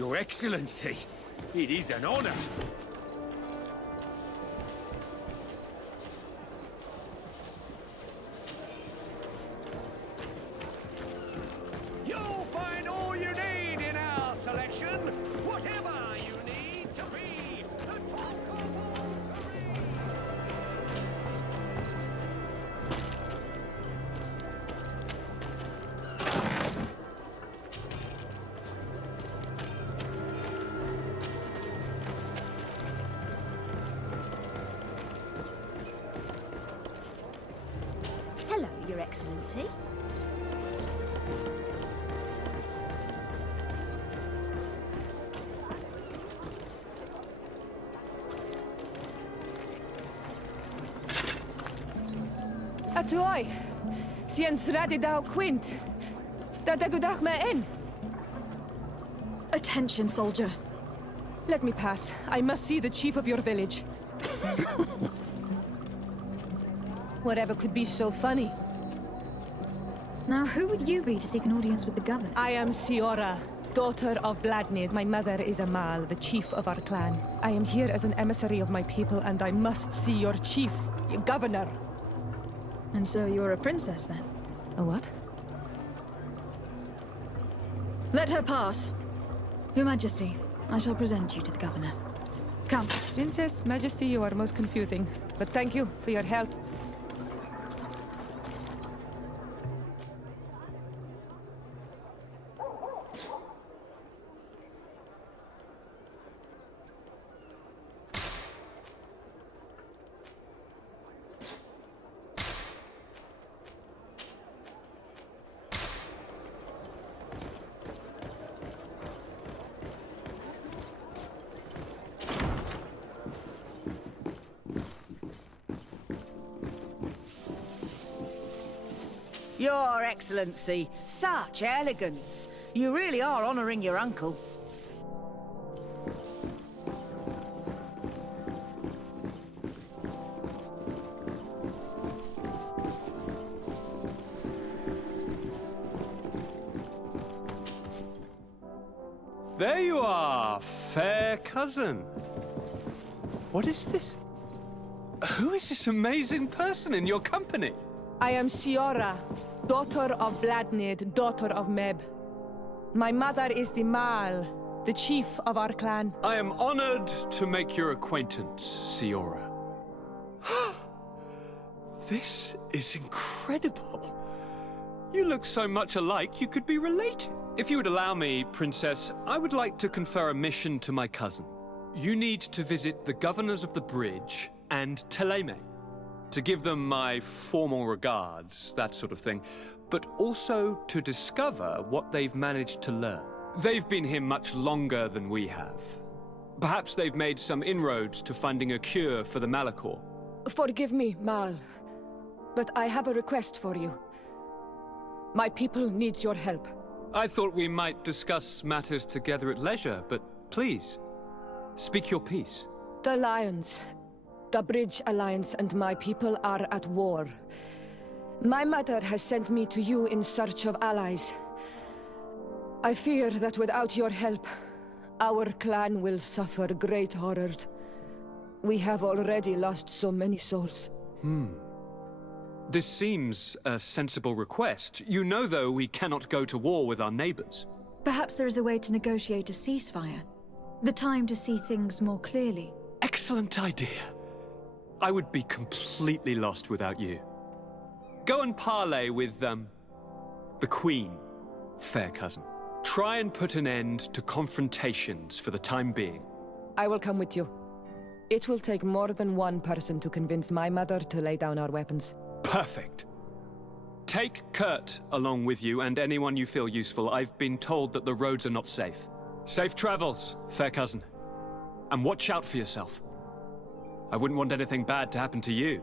Your Excellency, it is an honor. You'll find all you need in our selection, whatever you need to be the talk of all serene. Hello, Your Excellency. Atoi, siens radidau quint. Da dagudach me in. Attention, soldier. Let me pass. I must see the chief of your village. Whatever could be so funny. Now, who would you be to seek an audience with the governor? I am Siora, daughter of Bladnid. My mother is Amal, the chief of our clan. I am here as an emissary of my people, and I must see your chief, your governor. And so you're a princess, then? A what? Let her pass. Your Majesty, I shall present you to the governor. Come. Princess, Majesty, you are most confusing. But thank you for your help. Your Excellency, such elegance. You really are honouring your uncle. There you are, fair cousin. What is this? Who is this amazing person in your company? I am Siora, daughter of Bladnid, daughter of Meb. My mother is the Mal, the chief of our clan. I am honored to make your acquaintance, Siora. This is incredible. You look so much alike, you could be related. If you would allow me, Princess, I would like to confer a mission to my cousin. You need to visit the governors of the bridge and Teleme, to give them my formal regards, that sort of thing, but also to discover what they've managed to learn. They've been here much longer than we have. Perhaps they've made some inroads to finding a cure for the malachor. Forgive me, Mal, but I have a request for you. My people needs your help. I thought we might discuss matters together at leisure, but please, speak your piece. The Lions, the Bridge Alliance and my people are at war. My mother has sent me to you in search of allies. I fear that without your help, our clan will suffer great horrors. We have already lost so many souls. This seems a sensible request. You know, though, we cannot go to war with our neighbors. Perhaps there is a way to negotiate a ceasefire. The time to see things more clearly. Excellent idea. I would be completely lost without you. Go and parley with, the Queen, fair cousin. Try and put an end to confrontations for the time being. I will come with you. It will take more than one person to convince my mother to lay down our weapons. Perfect. Take Kurt along with you and anyone you feel useful. I've been told that the roads are not safe. Safe travels, fair cousin. And watch out for yourself. I wouldn't want anything bad to happen to you.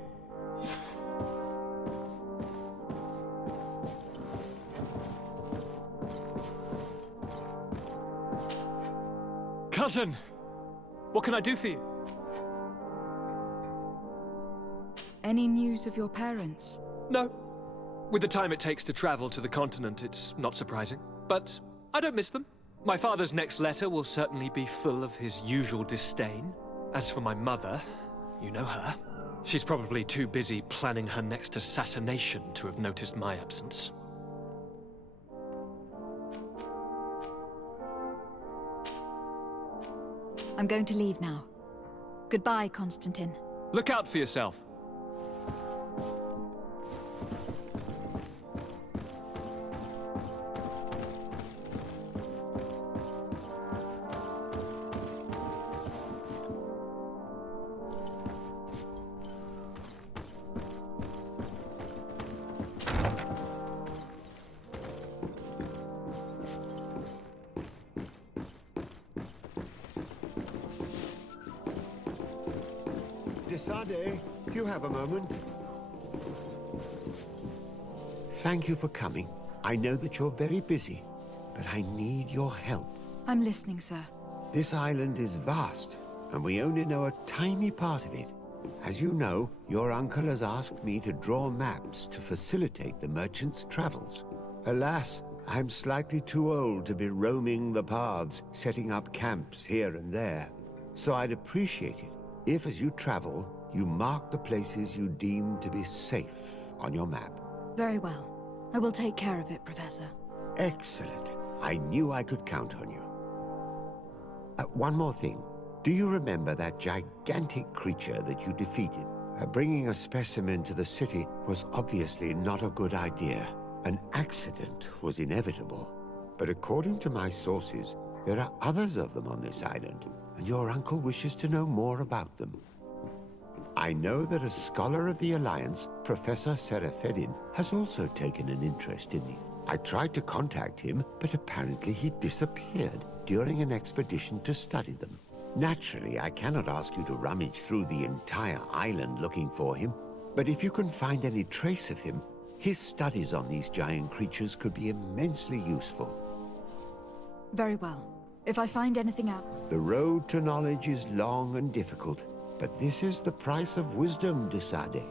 Cousin! What can I do for you? Any news of your parents? No. With the time it takes to travel to the continent, it's not surprising. But I don't miss them. My father's next letter will certainly be full of his usual disdain. As for my mother, you know her. She's probably too busy planning her next assassination to have noticed my absence. I'm going to leave now. Goodbye, Constantine. Look out for yourself. Desade, do you have a moment? Thank you for coming. I know that you're very busy, but I need your help. I'm listening, sir. This island is vast, and we only know a tiny part of it. As you know, your uncle has asked me to draw maps to facilitate the merchants' travels. Alas, I'm slightly too old to be roaming the paths, setting up camps here and there. So I'd appreciate it if, as you travel, you mark the places you deem to be safe on your map. Very well. I will take care of it, Professor. Excellent. I knew I could count on you. One more thing. Do you remember that gigantic creature that you defeated? Bringing a specimen to the city was obviously not a good idea. An accident was inevitable. But according to my sources, there are others of them on this island, and your uncle wishes to know more about them. I know that a scholar of the Alliance, Professor Serafedin, has also taken an interest in it. I tried to contact him, but apparently he disappeared during an expedition to study them. Naturally, I cannot ask you to rummage through the entire island looking for him, but if you can find any trace of him, his studies on these giant creatures could be immensely useful. Very well. If I find anything out... The road to knowledge is long and difficult, but this is the price of wisdom, Desade.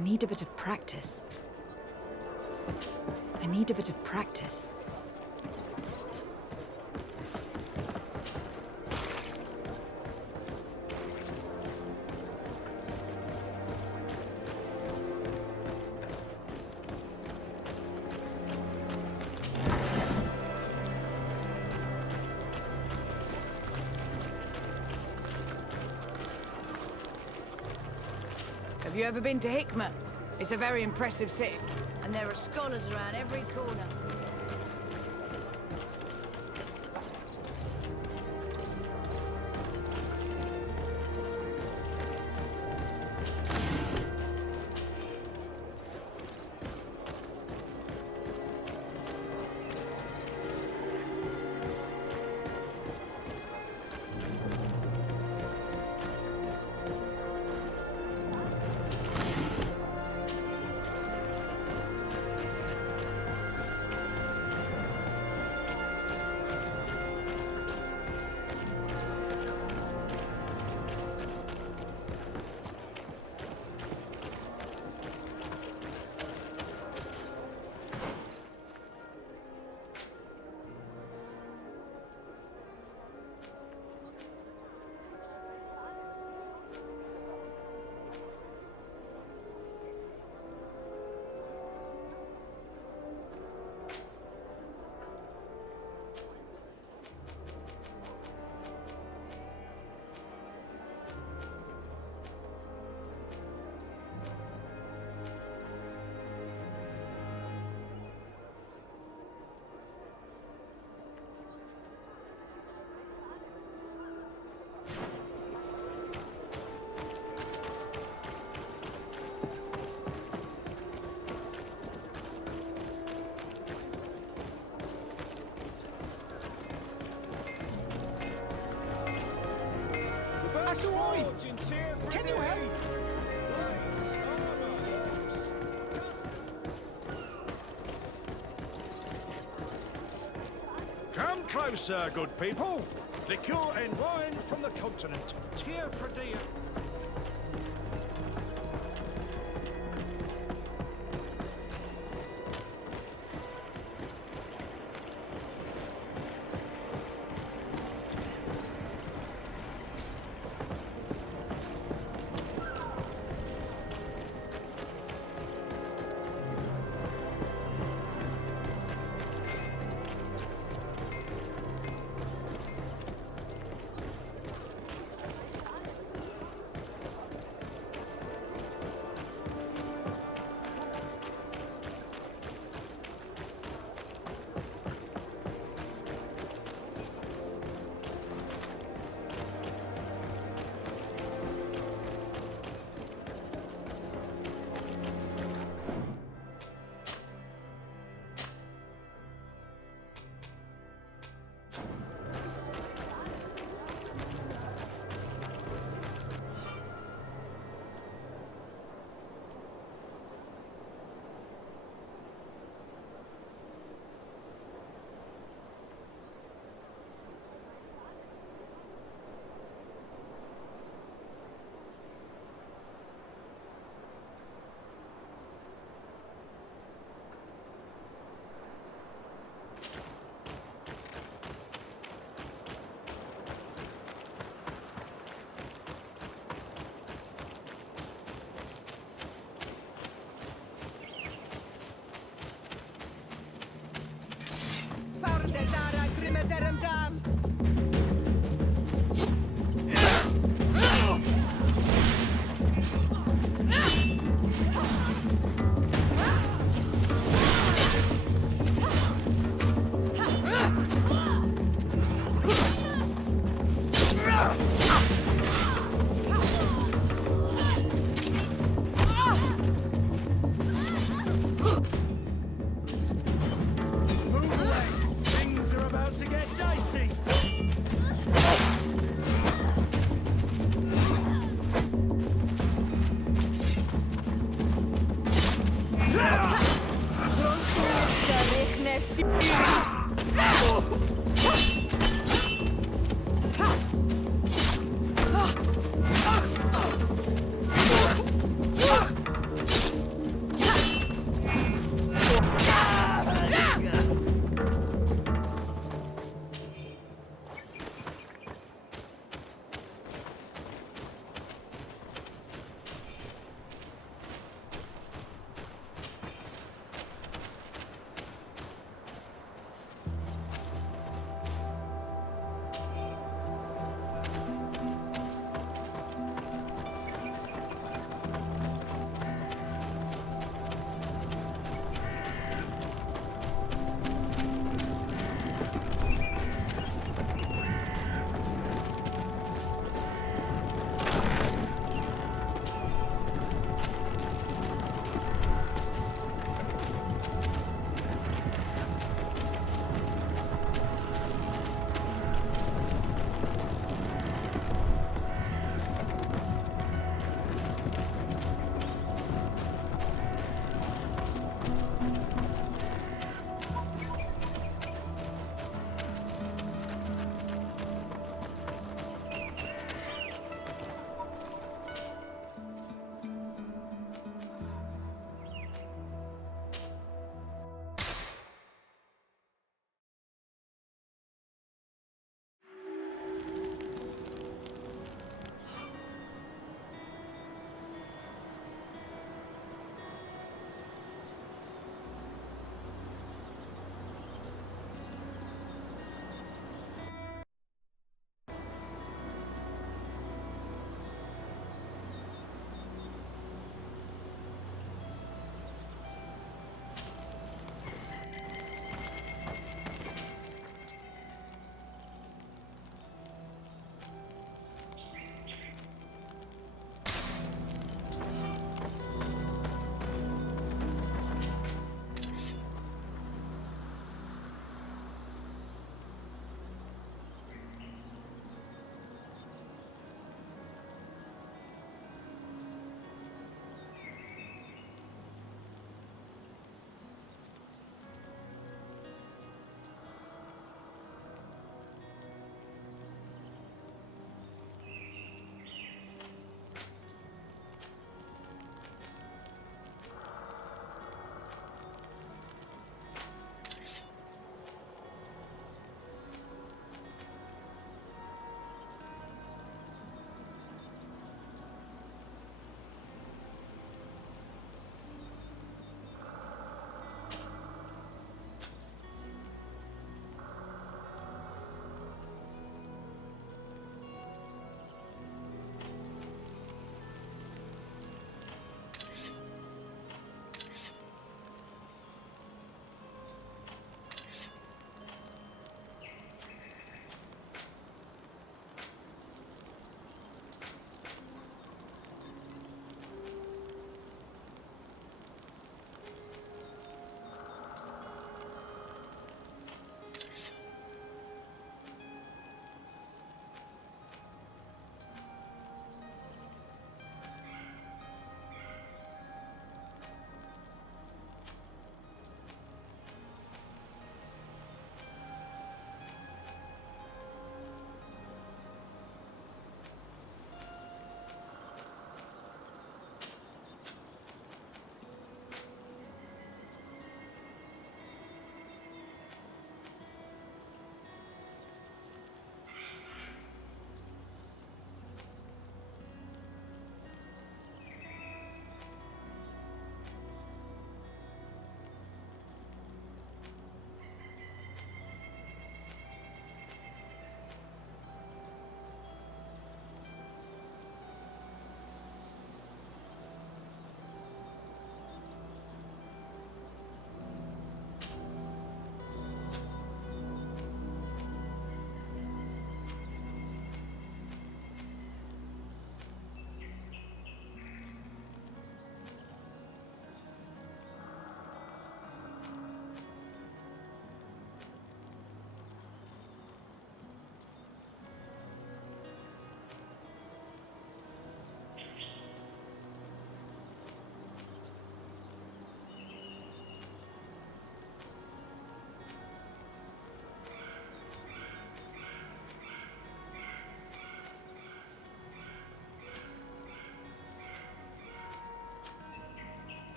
I need a bit of practice. I need a bit of practice. Have you ever been to Hickman? It's a very impressive city, and there are scholars around every corner. Can you help? Come closer, good people. Liqueur and wine from the continent. Tir-Fradi.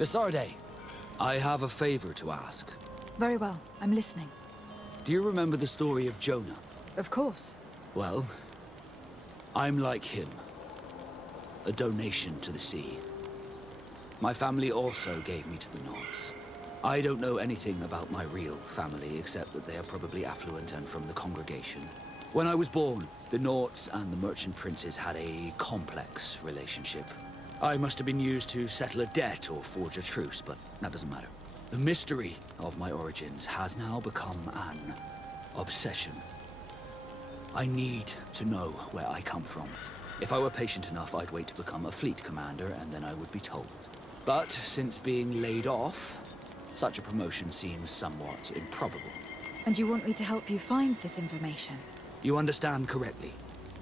Desarde, I have a favor to ask. Very well, I'm listening. Do you remember the story of Jonah? Of course. Well, I'm like him. A donation to the sea. My family also gave me to the Nords. I don't know anything about my real family, except that they are probably affluent and from the congregation. When I was born, the Nords and the merchant princes had a complex relationship. I must have been used to settle a debt or forge a truce, but that doesn't matter. The mystery of my origins has now become an obsession. I need to know where I come from. If I were patient enough, I'd wait to become a fleet commander, and then I would be told. But since being laid off, such a promotion seems somewhat improbable. And you want me to help you find this information? You understand correctly.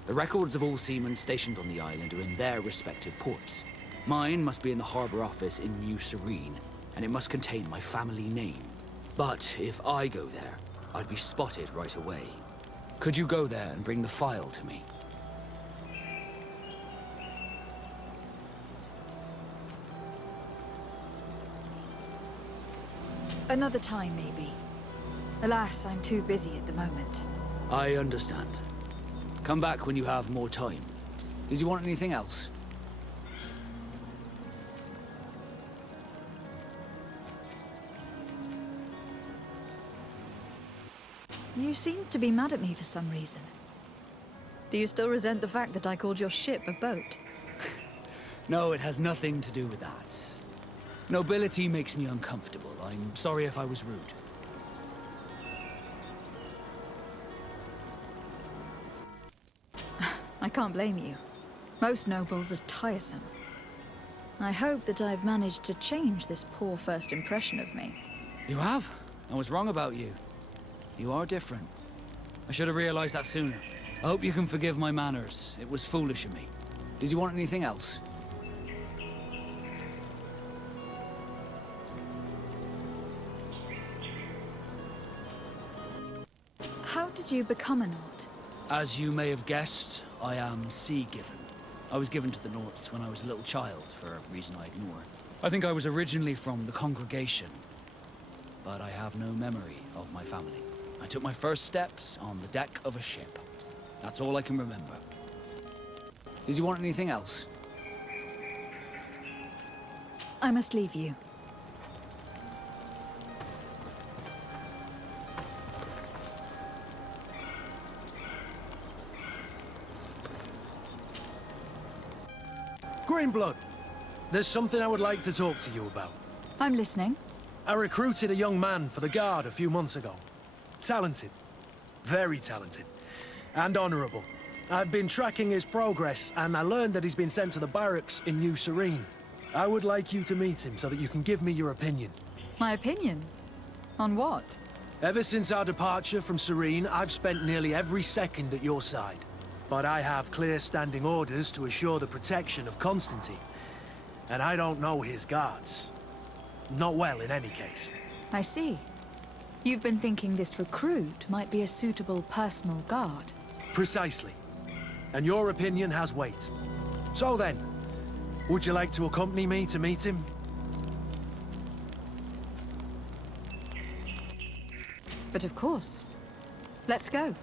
The records of all seamen stationed on the island are in their respective ports. Mine must be in the harbor office in New Serene, and it must contain my family name. But if I go there, I'd be spotted right away. Could you go there and bring the file to me? Another time, maybe. Alas, I'm too busy at the moment. I understand. Come back when you have more time. Did you want anything else? You seem to be mad at me for some reason. Do you still resent the fact that I called your ship a boat? No, it has nothing to do with that. Nobility makes me uncomfortable. I'm sorry if I was rude. I can't blame you. Most nobles are tiresome. I hope that I've managed to change this poor first impression of me. You have? I was wrong about you. You are different. I should have realized that sooner. I hope you can forgive my manners. It was foolish of me. Did you want anything else? How did you become a Nord? As you may have guessed, I am sea-given. I was given to the Nords when I was a little child, for a reason I ignore. I think I was originally from the congregation, but I have no memory of my family. I took my first steps on the deck of a ship. That's all I can remember. Did you want anything else? I must leave you. Greenblood, there's something I would like to talk to you about. I'm listening. I recruited a young man for the Guard a few months ago. Talented. Very talented. And honorable. I've been tracking his progress, and I learned that he's been sent to the barracks in New Serene. I would like you to meet him so that you can give me your opinion. My opinion? On what? Ever since our departure from Serene, I've spent nearly every second at your side. But I have clear standing orders to assure the protection of Constantine. And I don't know his guards. Not well, in any case. I see. You've been thinking this recruit might be a suitable personal guard. Precisely. And your opinion has weight. So then, would you like to accompany me to meet him? But of course. Let's go.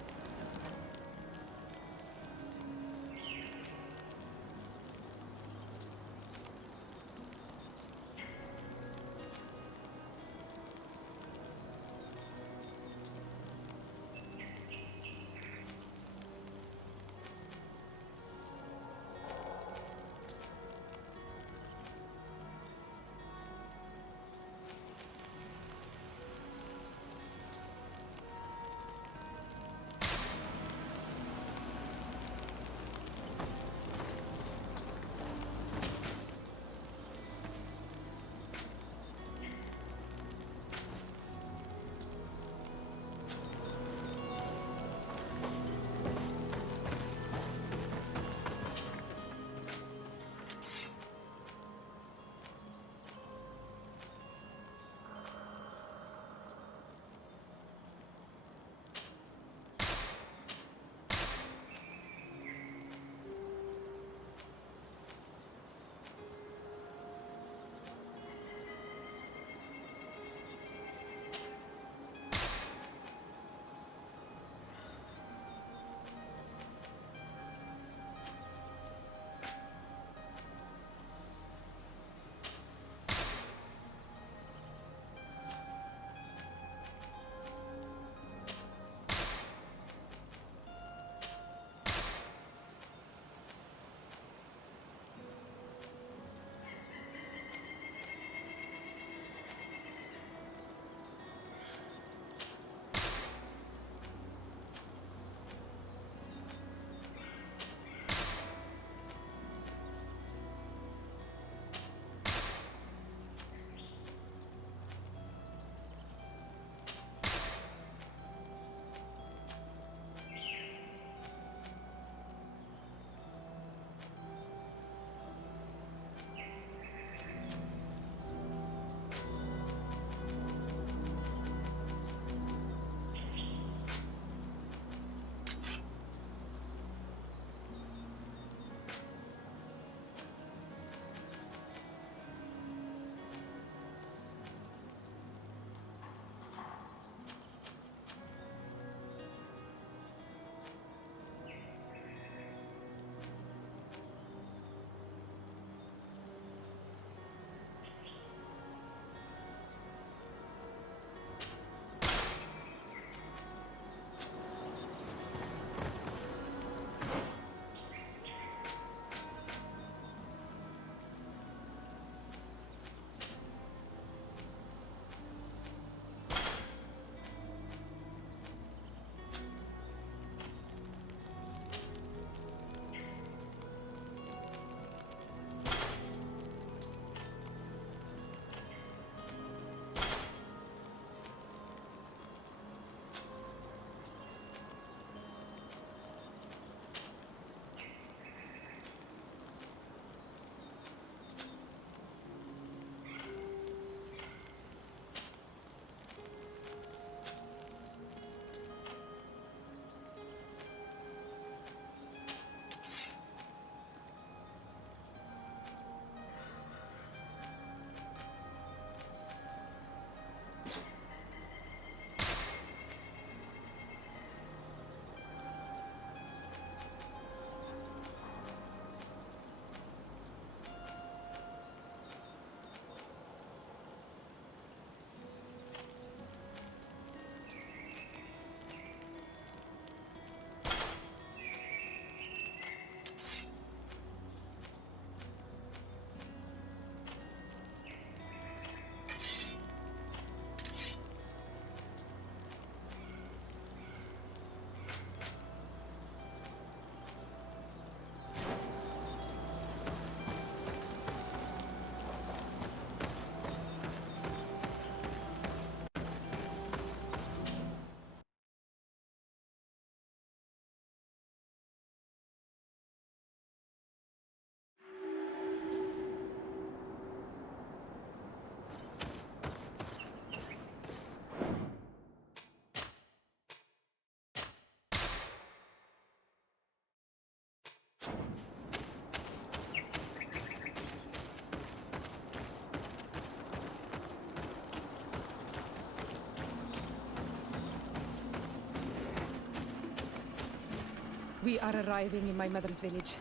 We are arriving in my mother's village.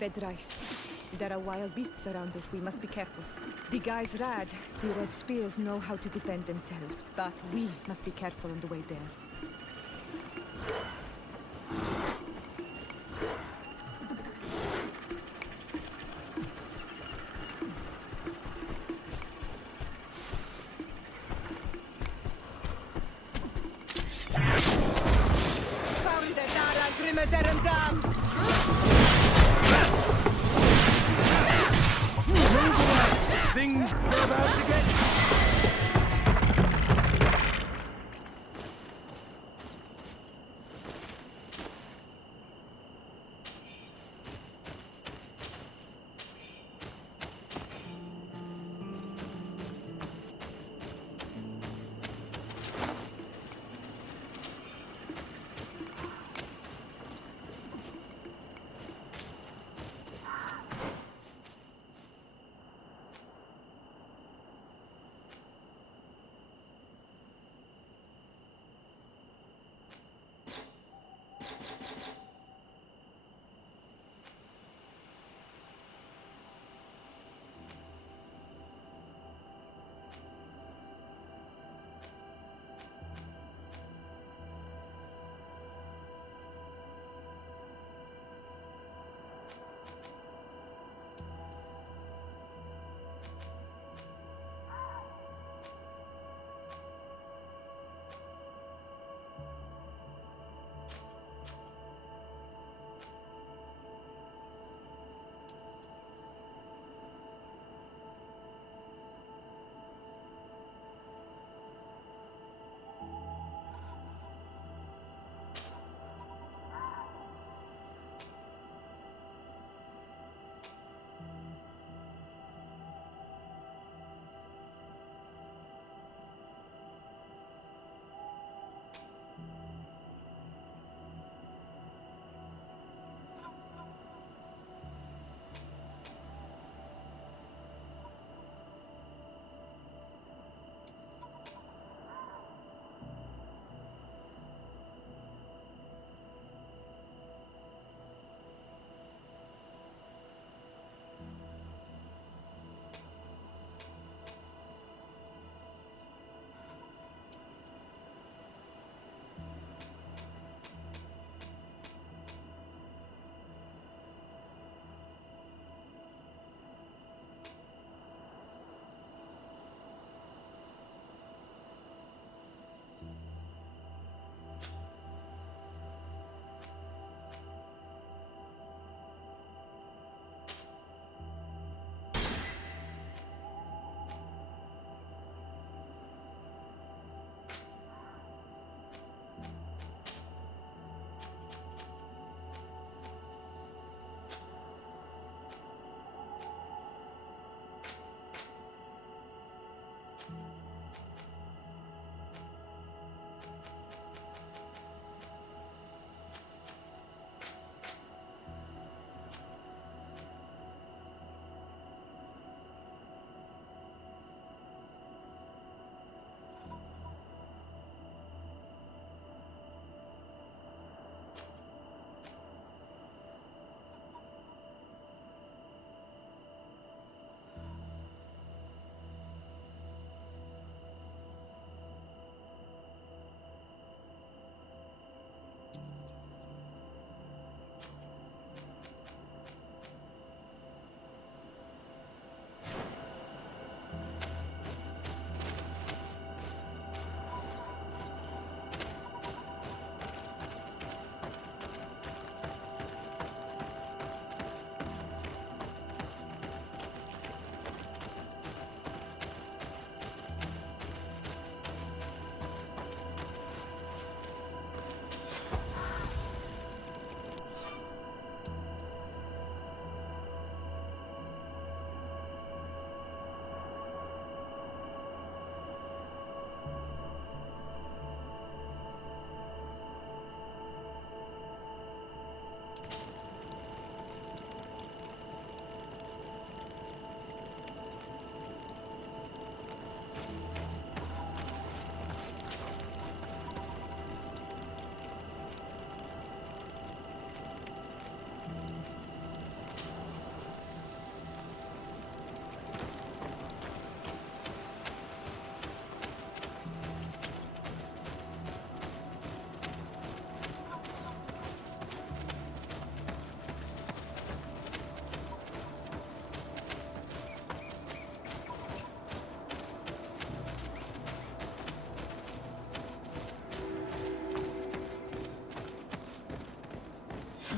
Bed rice. There are wild beasts around it. We must be careful. The guys Rad, the Red Spears, know how to defend themselves, but we must be careful on the way there. Things are about to get...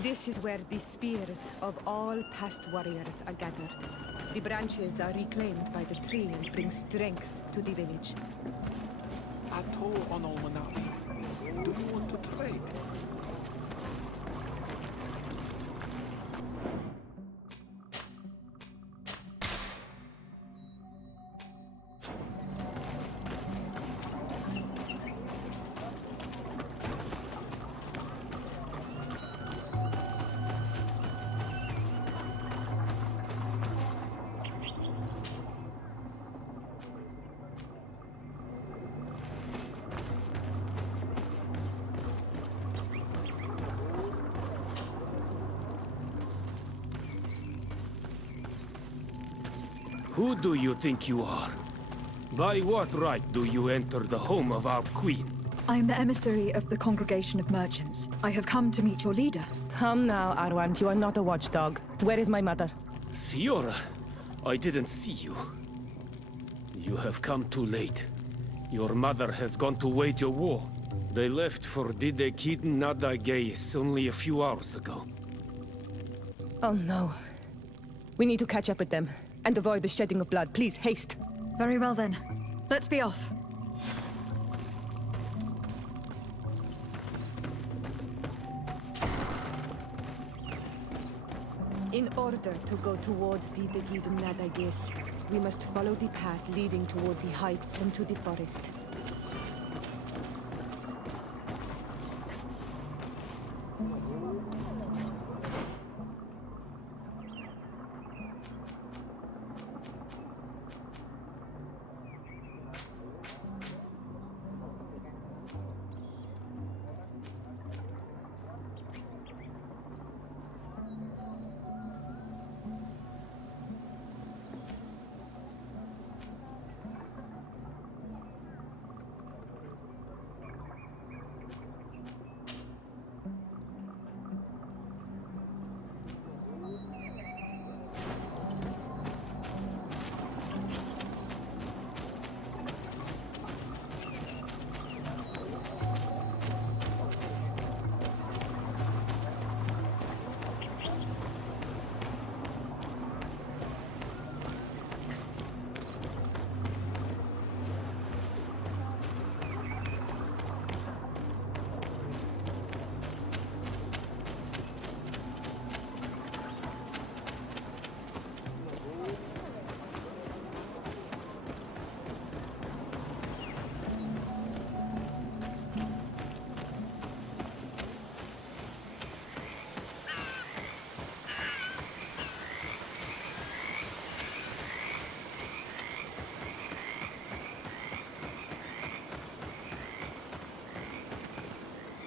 This is where the spears of all past warriors are gathered. The branches are reclaimed by the tree and bring strength to the village. Ato on Almanabi. Do you want to trade? Who do you think you are? By what right do you enter the home of our queen? I am the emissary of the Congregation of Merchants. I have come to meet your leader. Come now, Arwand, you are not a watchdog. Where is my mother? Siora, I didn't see you. You have come too late. Your mother has gone to wage a war. They left for Didekid Nadagais only a few hours ago. Oh no. We need to catch up with them. And avoid the shedding of blood. Please, haste. Very well then. Let's be off. In order to go towards the Nadagis, we must follow the path leading toward the heights and to the forest.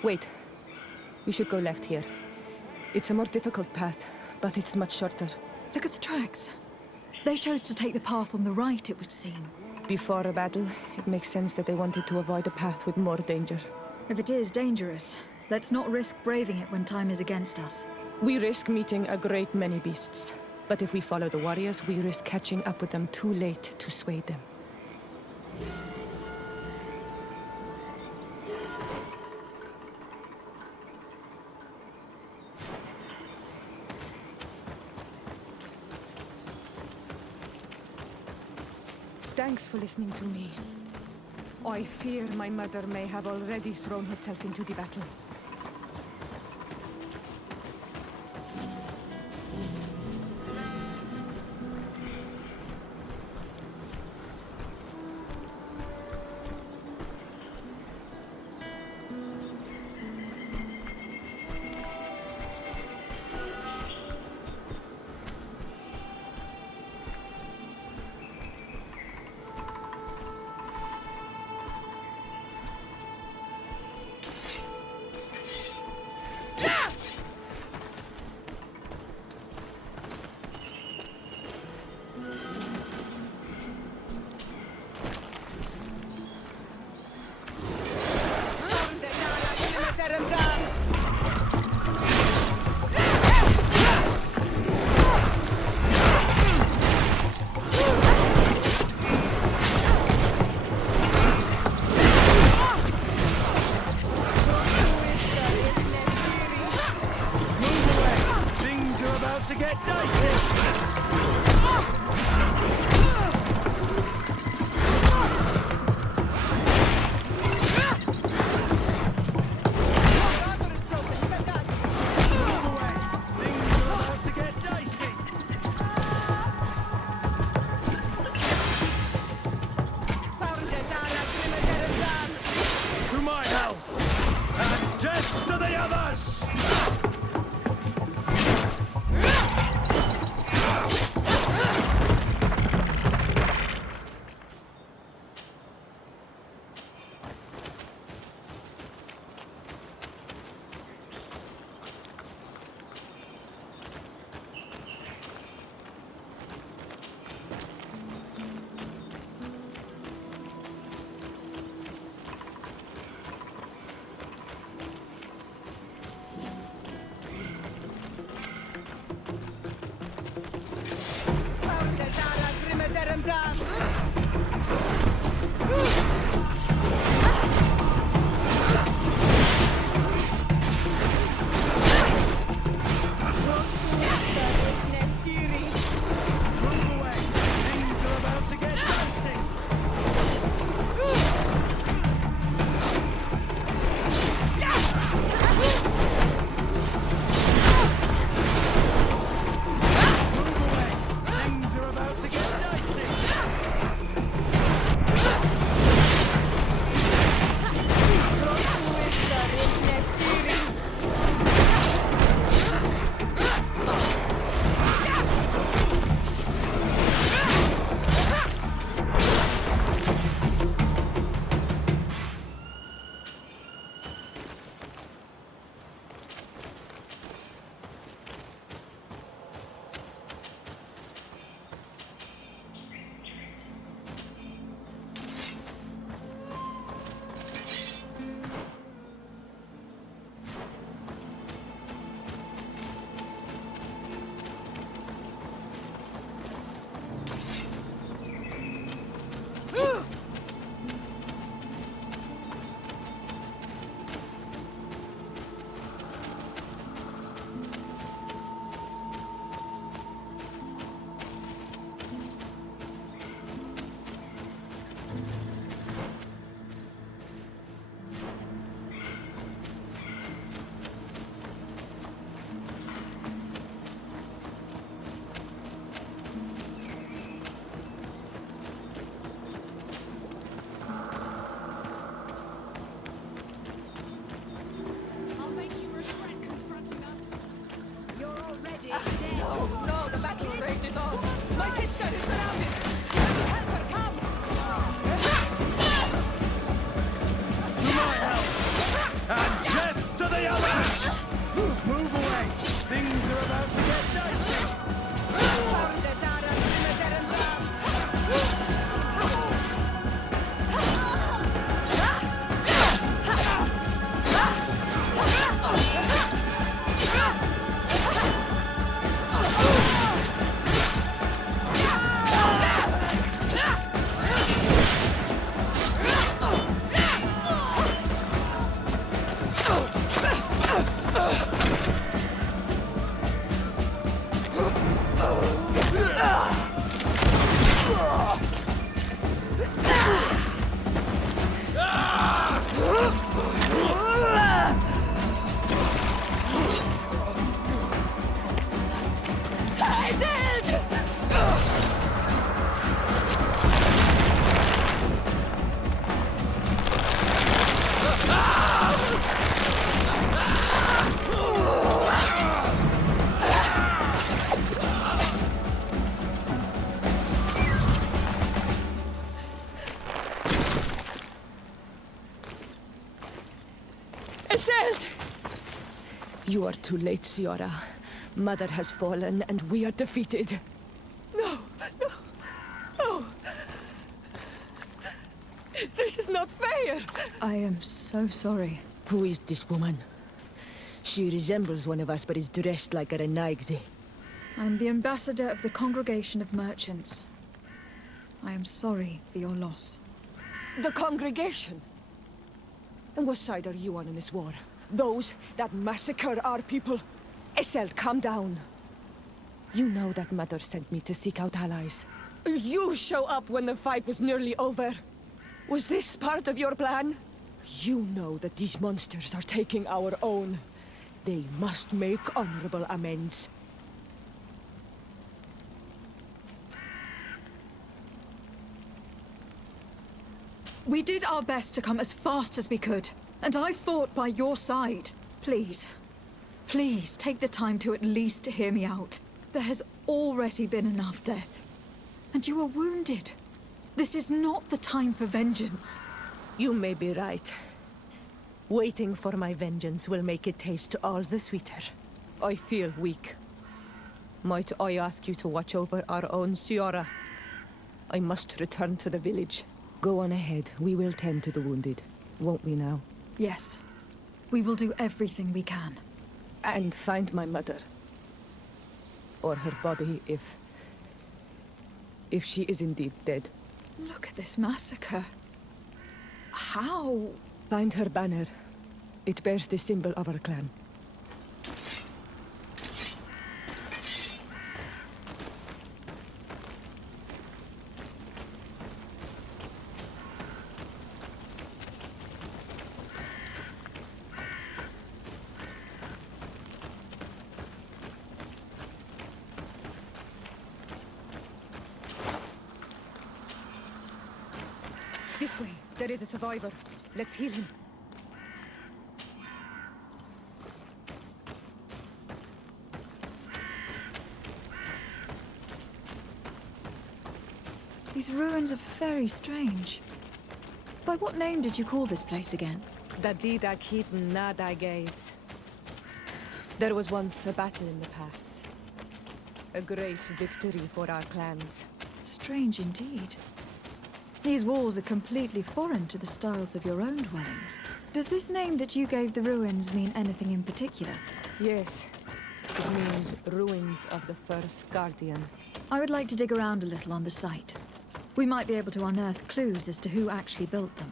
Wait. We should go left here. It's a more difficult path, but it's much shorter. Look at the tracks. They chose to take the path on the right, it would seem. Before a battle, it makes sense that they wanted to avoid a path with more danger. If it is dangerous, let's not risk braving it when time is against us. We risk meeting a great many beasts. But if we follow the warriors, we risk catching up with them too late to sway them. Thanks for listening to me. I fear my mother may have already thrown herself into the battle. to get dicey! No, the battle rages on. My sister is surrounded. Let me help her, come! To my help! And death to the others! Move away! Things are about to get dicey! You are too late, Ciara. Mother has fallen, and we are defeated. No, no, no. This is not fair. I am so sorry. Who is this woman? She resembles one of us, but is dressed like a Renaigze. I'm the ambassador of the Congregation of Merchants. I am sorry for your loss. The Congregation? And what side are you on in this war? Those that massacre our people? Essel, calm down. You know that Mother sent me to seek out allies. You show up when the fight was nearly over. Was this part of your plan? You know that these monsters are taking our own. They must make honorable amends. We did our best to come as fast as we could, and I fought by your side. Please, please take the time to at least hear me out. There has already been enough death, and you were wounded. This is not the time for vengeance. You may be right. Waiting for my vengeance will make it taste all the sweeter. I feel weak. Might I ask you to watch over our own Ciara? I must return to the village. Go on ahead. We will tend to the wounded, won't we now? Yes. We will do everything we can. And find my mother. Or her body, if she is indeed dead. Look at this massacre. How? Find her banner. It bears the symbol of our clan. This way. There is a survivor. Let's heal him. These ruins are very strange. By what name did you call this place again? Dadida Keaton Nada Gaze. There was once a battle in the past. A great victory for our clans. Strange indeed. These walls are completely foreign to the styles of your own dwellings. Does this name that you gave the ruins mean anything in particular? Yes. It means ruins of the first guardian. I would like to dig around a little on the site. We might be able to unearth clues as to who actually built them.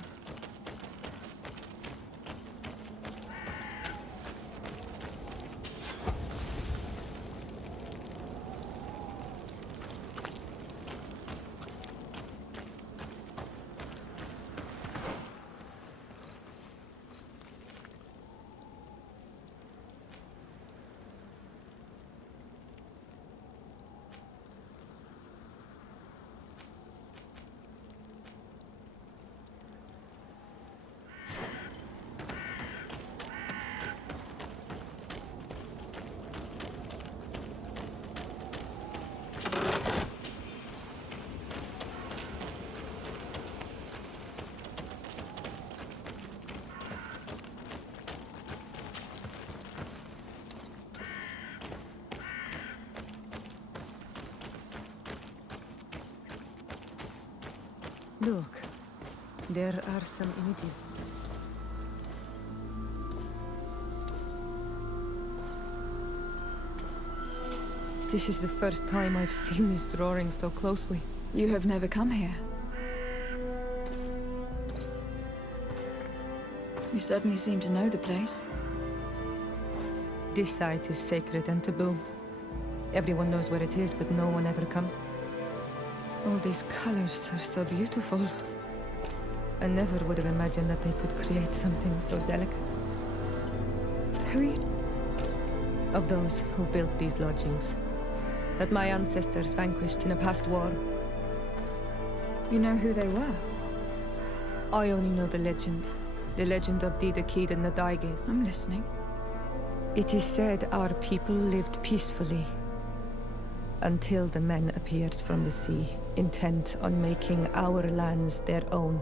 Look, there are some images. This is the first time I've seen these drawings so closely. You have never come here. You certainly seem to know the place. This site is sacred and taboo. Everyone knows where it is, but no one ever comes. All these colors are so beautiful. I never would have imagined that they could create something so delicate. Who are you? Of those who built these lodgings. That my ancestors vanquished in a past war. You know who they were? I only know the legend. The legend of Dida Keed and the Daiges. I'm listening. It is said our people lived peacefully. Until the men appeared from the sea, intent on making our lands their own.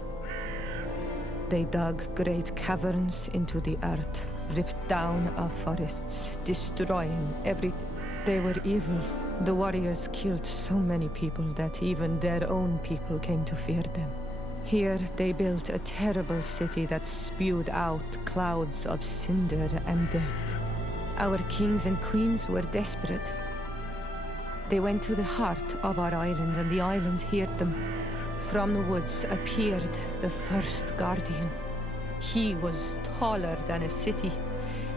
They dug great caverns into the earth, ripped down our forests, destroying everything. They were evil. The warriors killed so many people that even their own people came to fear them. Here they built a terrible city that spewed out clouds of cinder and dirt. Our kings and queens were desperate. They went to the heart of our island, and the island heard them. From the woods appeared the first guardian. He was taller than a city,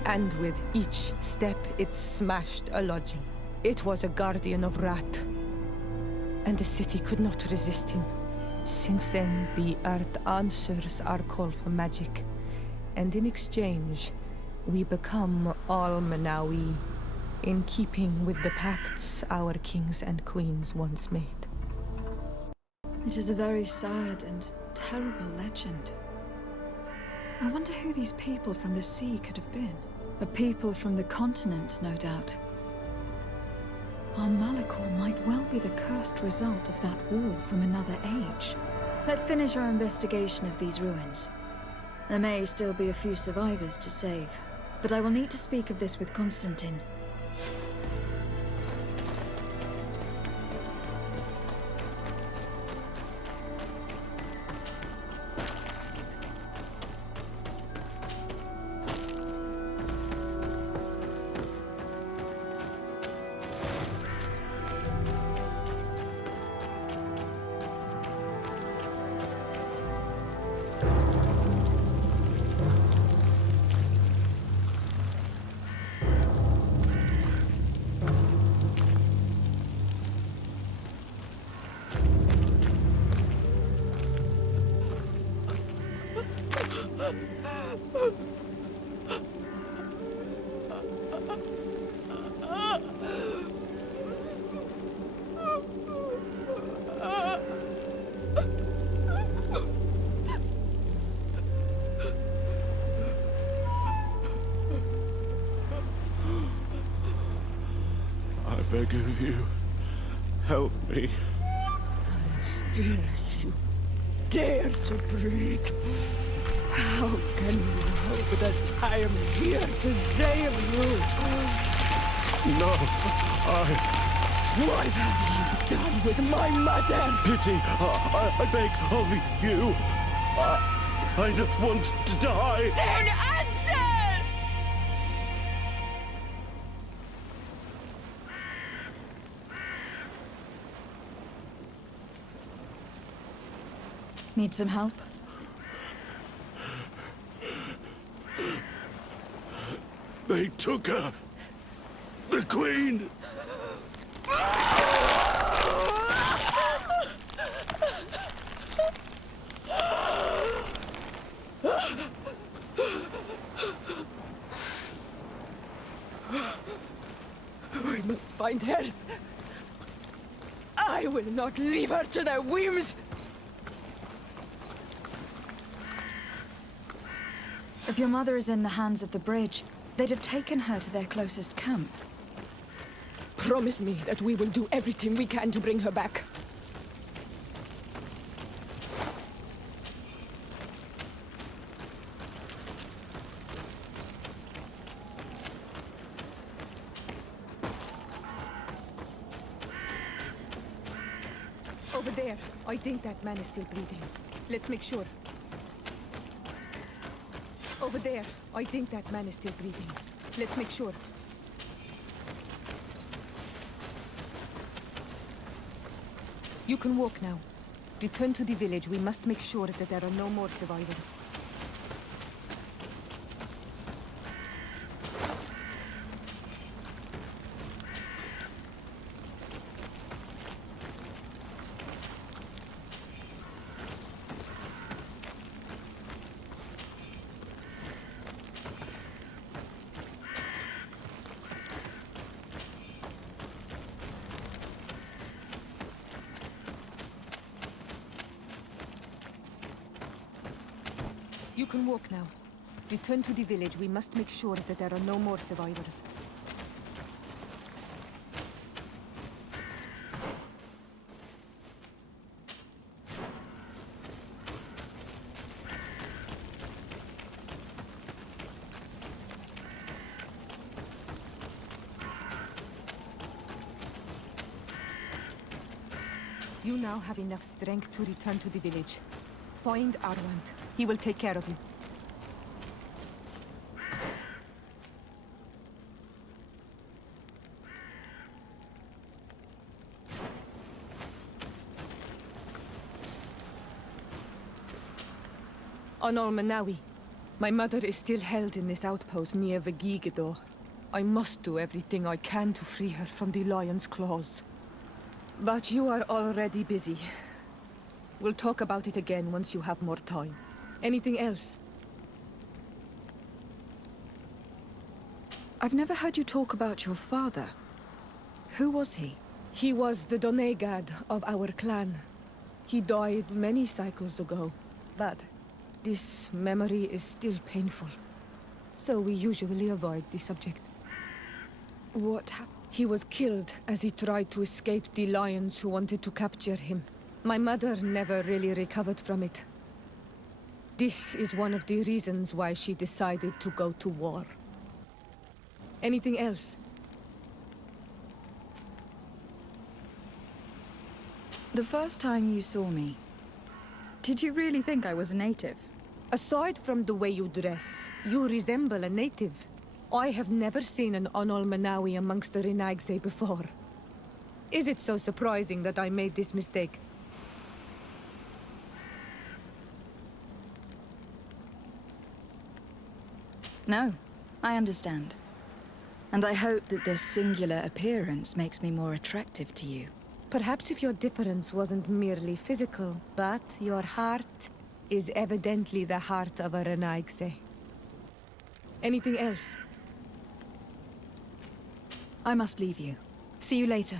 and with each step it smashed a lodging. It was a guardian of Rat. And the city could not resist him. Since then, the earth answers our call for magic. And in exchange, we become Almanawi, in keeping with the pacts our kings and queens once made. It is a very sad and terrible legend. I wonder who these people from the sea could have been. A people from the continent, no doubt. Our malachor might well be the cursed result of that war from another age. Let's finish our investigation of these ruins. There may still be a few survivors to save, but I will need to speak of this with Constantine. I beg of you, help me. Still, you dare to breathe. How can you hope that I am here to save you? No, What have you done with my mother? Pity, I beg of you. I don't want to die. Then answer! Need some help? They took her. The Queen. We must find her. I will not leave her to their whims. If your mother is in the hands of the bridge, they'd have taken her to their closest camp. Promise me that we will do everything we can to bring her back. Over there. I think that man is still breathing. Let's make sure. Over there. I think that man is still breathing. Let's make sure. You can walk now. Return to the village. We must make sure that there are no more survivors. You can walk now. Return to the village. We must make sure that there are no more survivors. You now have enough strength to return to the village. Find Arwand. He will take care of you. On Almanawi, my mother is still held in this outpost near Vegigedor. I must do everything I can to free her from the lion's claws. But you are already busy. We'll talk about it again once you have more time. Anything else? I've never heard you talk about your father. Who was he? He was the Donegad of our clan. He died many cycles ago, but this memory is still painful. So we usually avoid the subject. What happened? He was killed as he tried to escape the lions who wanted to capture him. My mother never really recovered from it. This is one of the reasons why she decided to go to war. Anything else? The first time you saw me, did you really think I was a native? Aside from the way you dress, you resemble a native. I have never seen an Onol Manawi amongst the Renaigse before. Is it so surprising that I made this mistake? No, I understand. And I hope that this singular appearance makes me more attractive to you. Perhaps if your difference wasn't merely physical, but your heart is evidently the heart of a Renaigse. Anything else? I must leave you. See you later.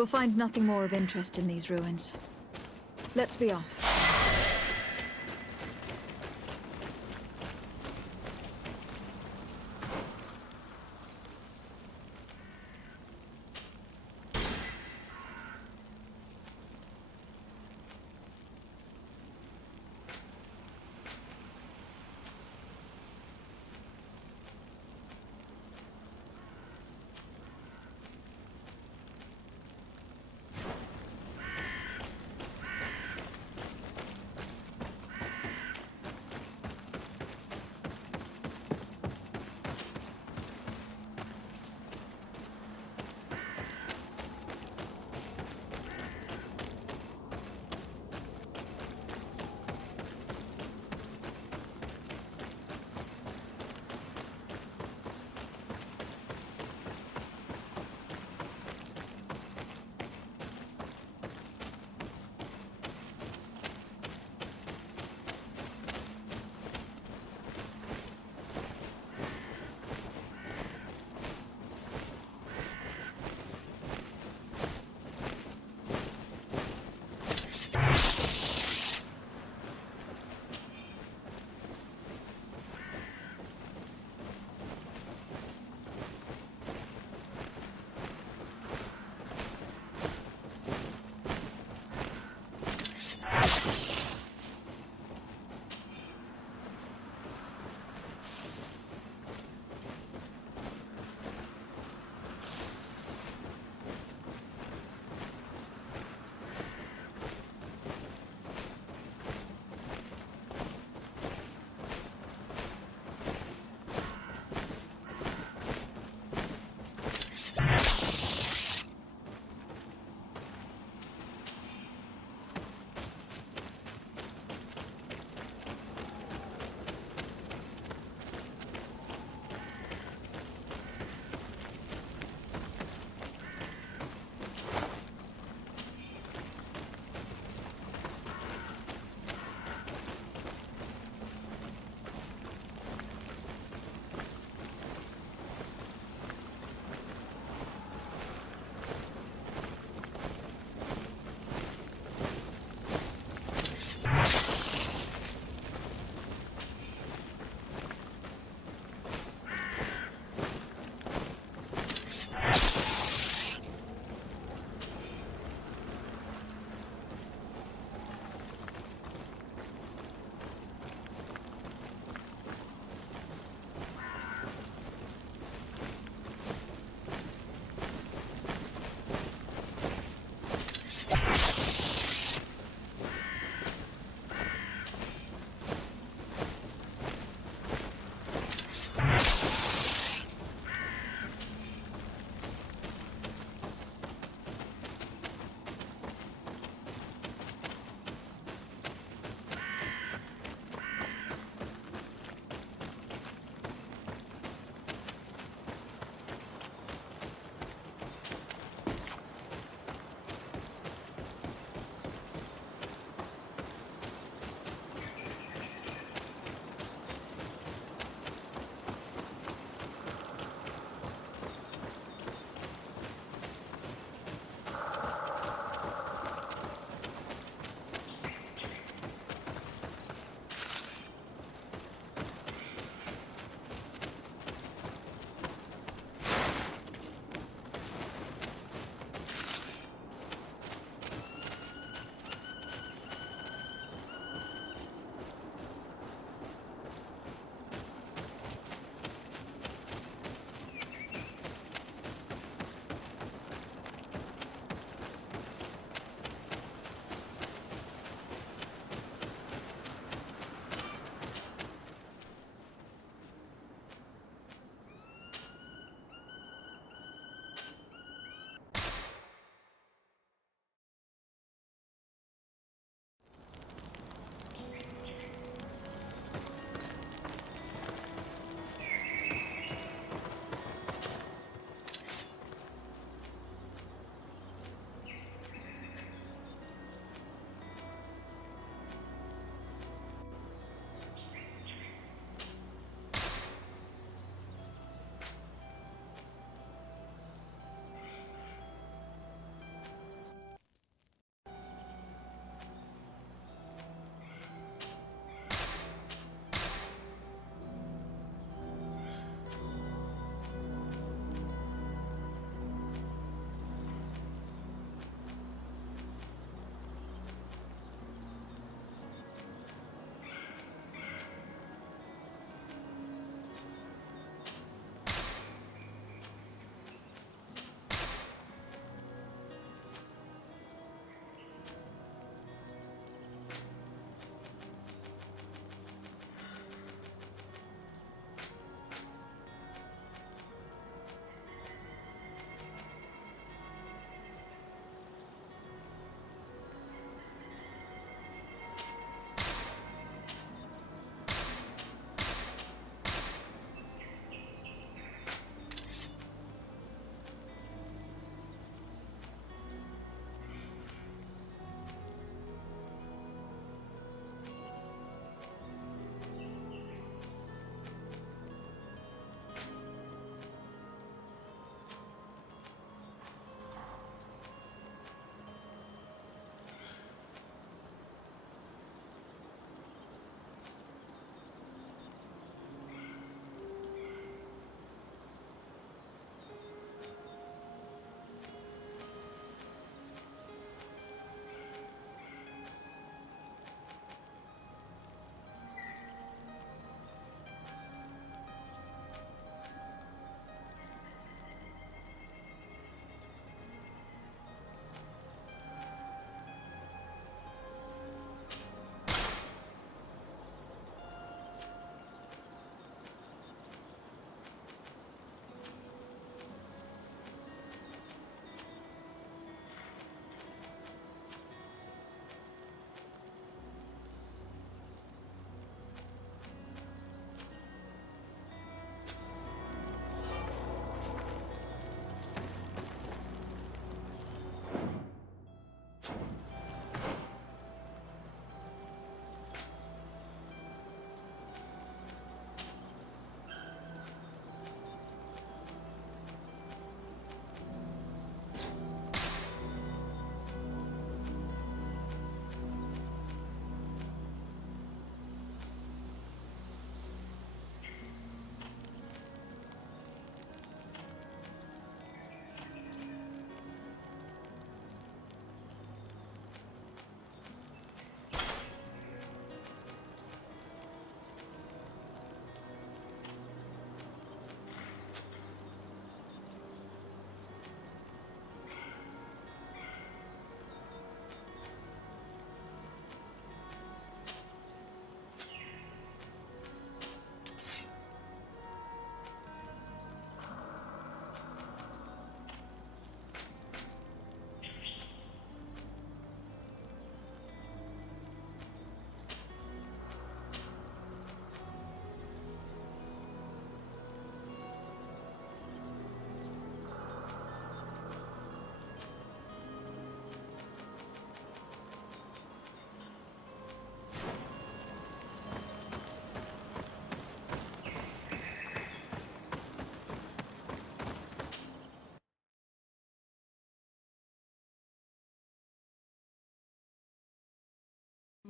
We'll find nothing more of interest in these ruins. Let's be off.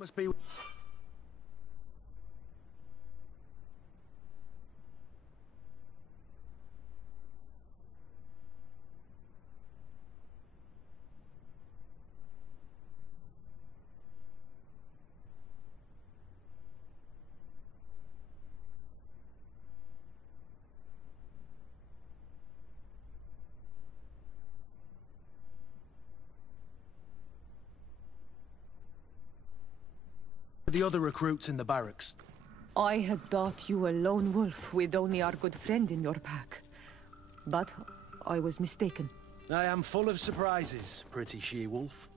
Must be... the other recruits in the barracks. I had thought you a lone wolf with only our good friend in your pack. But I was mistaken. I am full of surprises, pretty she-wolf.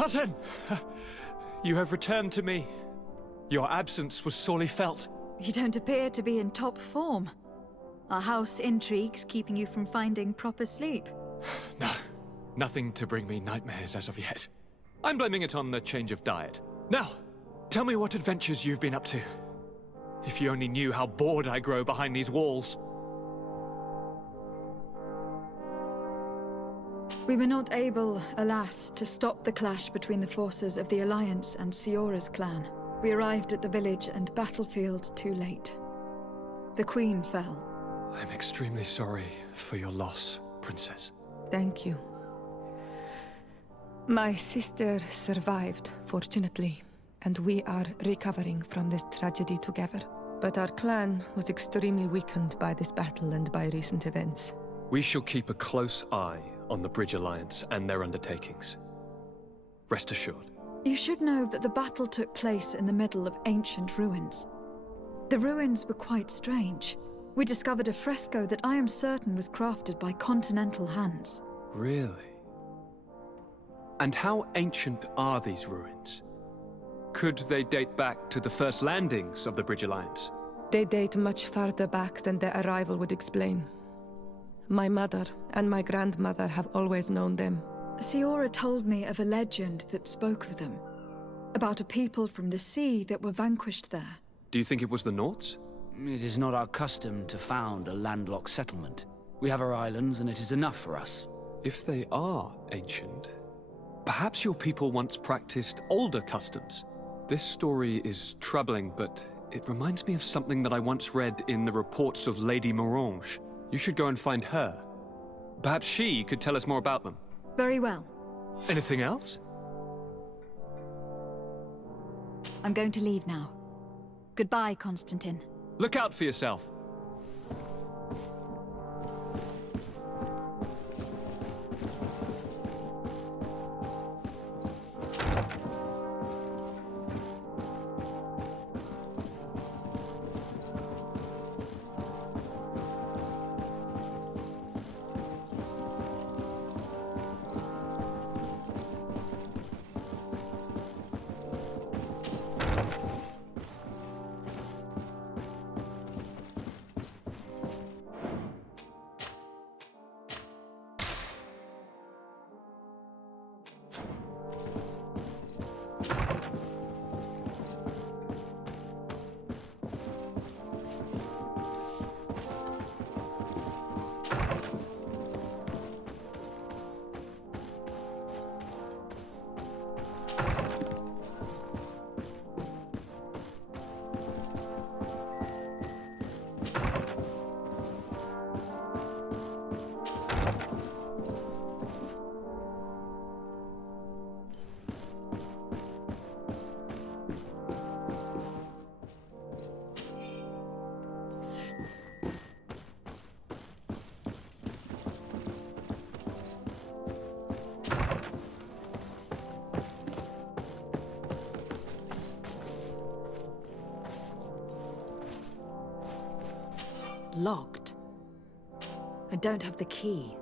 Cousin! You have returned to me. Your absence was sorely felt. You don't appear to be in top form. Are house intrigues keeping you from finding proper sleep? No, nothing to bring me nightmares as of yet. I'm blaming it on the change of diet. Now, tell me what adventures you've been up to. If you only knew how bored I grow behind these walls. We were not able, alas, to stop the clash between the forces of the Alliance and Siora's clan. We arrived at the village and battlefield too late. The Queen fell. I'm extremely sorry for your loss, Princess. Thank you. My sister survived, fortunately, and we are recovering from this tragedy together. But our clan was extremely weakened by this battle and by recent events. We shall keep a close eye on the Bridge Alliance and their undertakings. Rest assured. You should know that the battle took place in the middle of ancient ruins. The ruins were quite strange. We discovered a fresco that I am certain was crafted by continental hands. Really? And how ancient are these ruins? Could they date back to the first landings of the Bridge Alliance? They date much farther back than their arrival would explain. My mother and my grandmother have always known them. Siora told me of a legend that spoke of them. About a people from the sea that were vanquished there. Do you think it was the Nauts? It is not our custom to found a landlocked settlement. We have our islands and it is enough for us. If they are ancient, Perhaps your people once practiced older customs. This story is troubling, but it reminds me of something that I once read in the reports of Lady Morange. You should go and find her. Perhaps she could tell us more about them. Very well. Anything else? I'm going to leave now. Goodbye, Constantine. Look out for yourself. Locked. I don't have the key.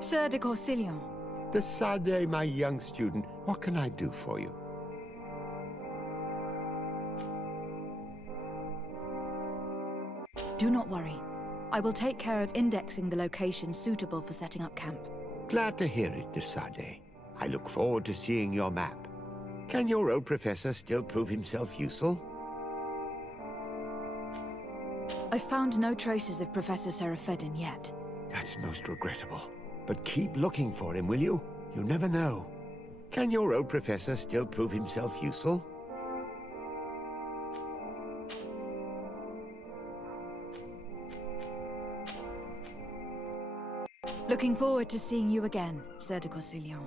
Sir de Corsilion. Decidez, my young student, what can I do for you? Do not worry. I will take care of indexing the locations suitable for setting up camp. Glad to hear it, Decidez. I look forward to seeing your map. Can your old professor still prove himself useful? I found no traces of Professor Seraphedin yet. That's most regrettable. But keep looking for him, will you? You never know. Can your old professor still prove himself useful? Looking forward to seeing you again, Sir de Corsilion.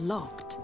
Locked.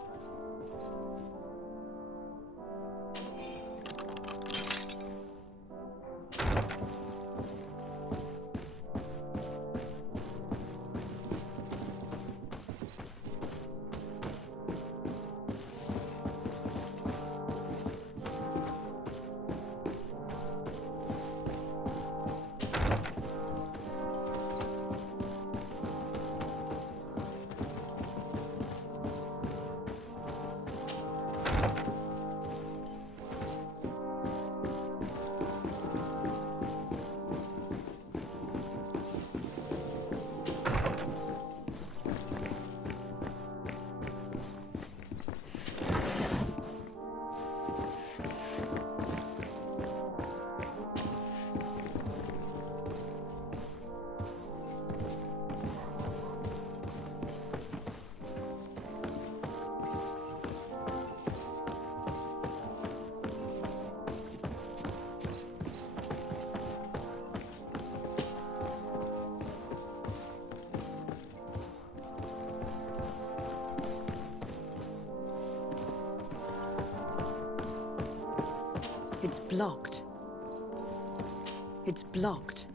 It's blocked. It's blocked.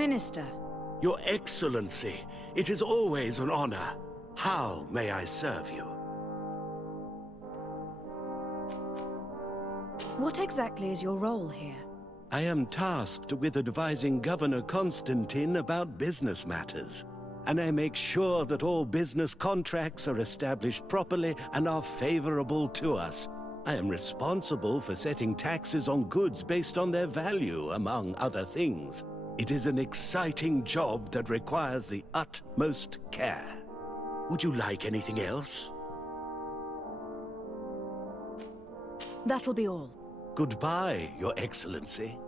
Minister. Your Excellency, it is always an honor. How may I serve you? What exactly is your role here? I am tasked with advising Governor Constantine about business matters. And I make sure that all business contracts are established properly and are favorable to us. I am responsible for setting taxes on goods based on their value, among other things. It is an exciting job that requires the utmost care. Would you like anything else? That'll be all. Goodbye, Your Excellency.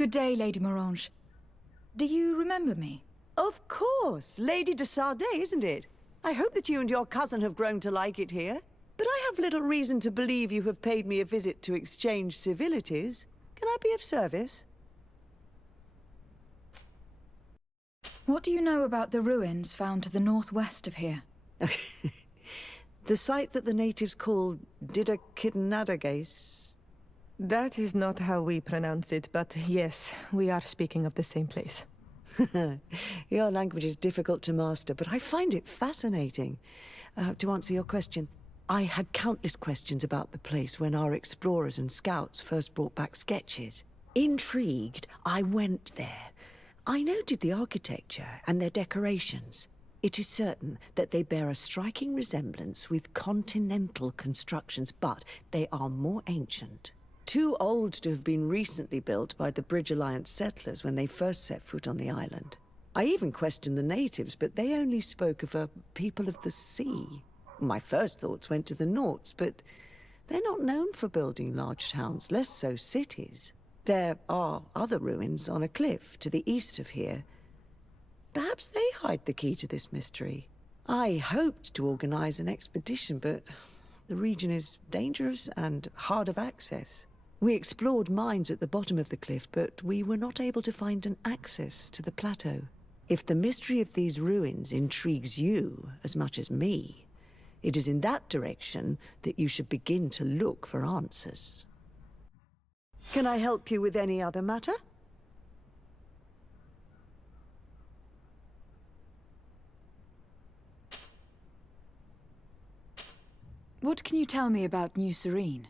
Good day, Lady Morange. Do you remember me? Of course. Lady de Sardet, isn't it? I hope that you and your cousin have grown to like it here. But I have little reason to believe you have paid me a visit to exchange civilities. Can I be of service? What do you know about the ruins found to the northwest of here? The site that the natives call Didakidnadagais. That is not how we pronounce it, but yes, we are speaking of the same place. Your language is difficult to master, but I find it fascinating. To answer your question, I had countless questions about the place when our explorers and scouts first brought back sketches. Intrigued, I went there. I noted the architecture and their decorations. It is certain that they bear a striking resemblance with continental constructions, but they are more ancient. Too old to have been recently built by the Bridge Alliance settlers when they first set foot on the island. I even questioned the natives, but they only spoke of a people of the sea. My first thoughts went to the Nauts, but they're not known for building large towns, less so cities. There are other ruins on a cliff to the east of here. Perhaps they hide the key to this mystery. I hoped to organize an expedition, but the region is dangerous and hard of access. We explored mines at the bottom of the cliff, but we were not able to find an access to the plateau. If the mystery of these ruins intrigues you as much as me, it is in that direction that you should begin to look for answers. Can I help you with any other matter? What can you tell me about New Serene?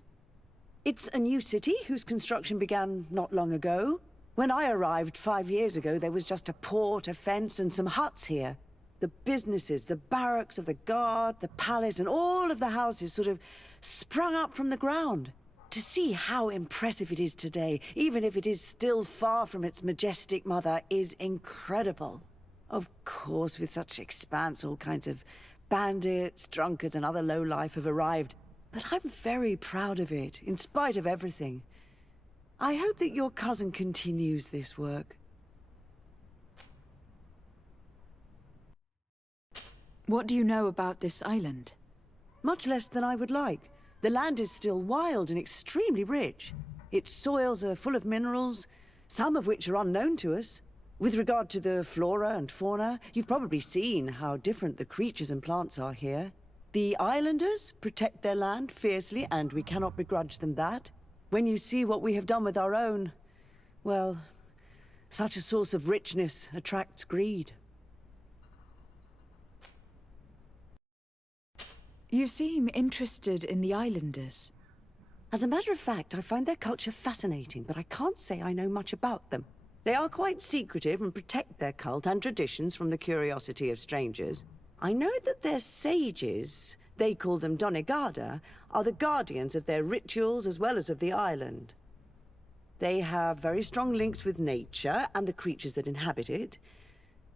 It's a new city whose construction began not long ago. When I arrived 5 years ago, there was just a port, a fence, and some huts here. The businesses, the barracks of the guard, the palace, and all of the houses sort of sprung up from the ground. To see how impressive it is today, even if it is still far from its majestic mother, is incredible. Of course, with such expanse, all kinds of bandits, drunkards, and other lowlife have arrived. But I'm very proud of it, in spite of everything. I hope that your cousin continues this work. What do you know about this island? Much less than I would like. The land is still wild and extremely rich. Its soils are full of minerals, some of which are unknown to us. With regard to the flora and fauna, you've probably seen how different the creatures and plants are here. The islanders protect their land fiercely, and we cannot begrudge them that. When you see what we have done with our own, well, such a source of richness attracts greed. You seem interested in the islanders. As a matter of fact, I find their culture fascinating, but I can't say I know much about them. They are quite secretive and protect their cult and traditions from the curiosity of strangers. I know that their sages, they call them Donegada, are the guardians of their rituals as well as of the island. They have very strong links with nature and the creatures that inhabit it.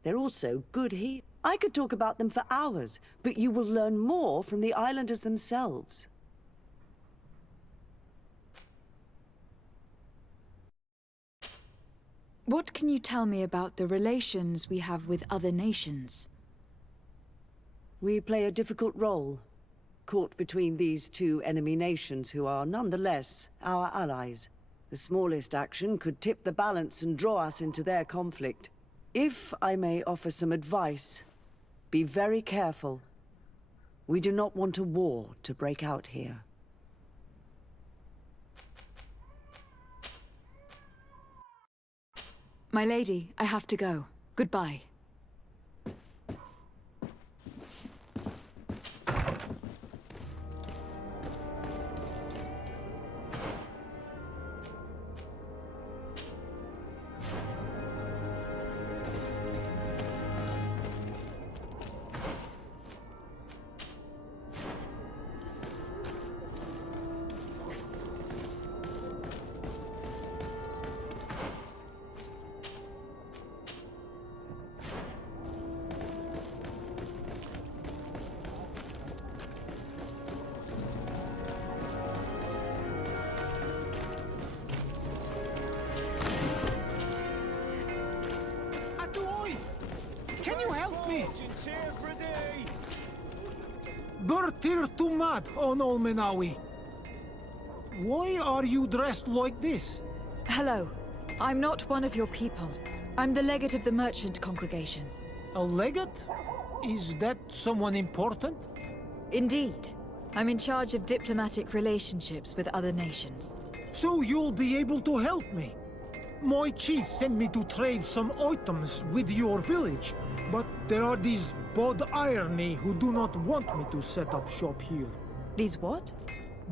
They're also good healers. I could talk about them for hours, but you will learn more from the islanders themselves. What can you tell me about the relations we have with other nations? We play a difficult role, caught between these two enemy nations who are nonetheless our allies. The smallest action could tip the balance and draw us into their conflict. If I may offer some advice, be very careful. We do not want a war to break out here. My lady, I have to go. Goodbye. Tir-Fradi! Bertir Tumad on Olmenawi. Why are you dressed like this? Hello. I'm not one of your people. I'm the legate of the merchant congregation. A legate? Is that someone important? Indeed. I'm in charge of diplomatic relationships with other nations. So you'll be able to help me. My chief sent me to trade some items with your village, but there are these Bod Irony who do not want me to set up shop here. These what?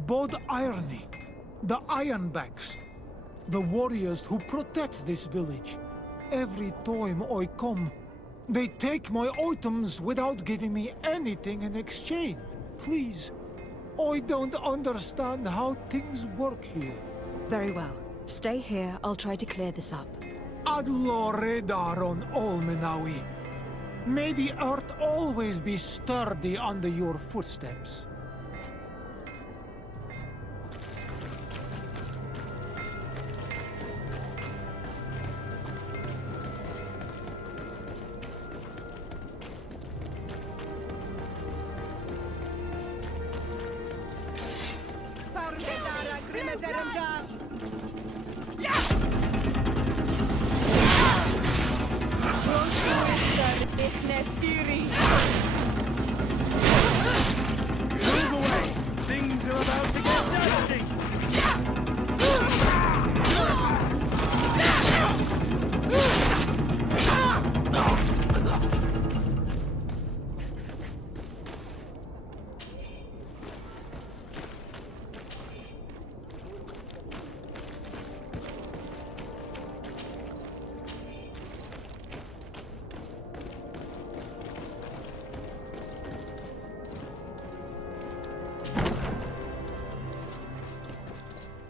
Bod Irony. The Ironbacks. The warriors who protect this village. Every time I come, they take my items without giving me anything in exchange. Please, I don't understand how things work here. Very well. Stay here, I'll try to clear this up. Adlo Redar on Olmenawi. May the earth always be sturdy under your footsteps. Move away! Things are about to get dicey!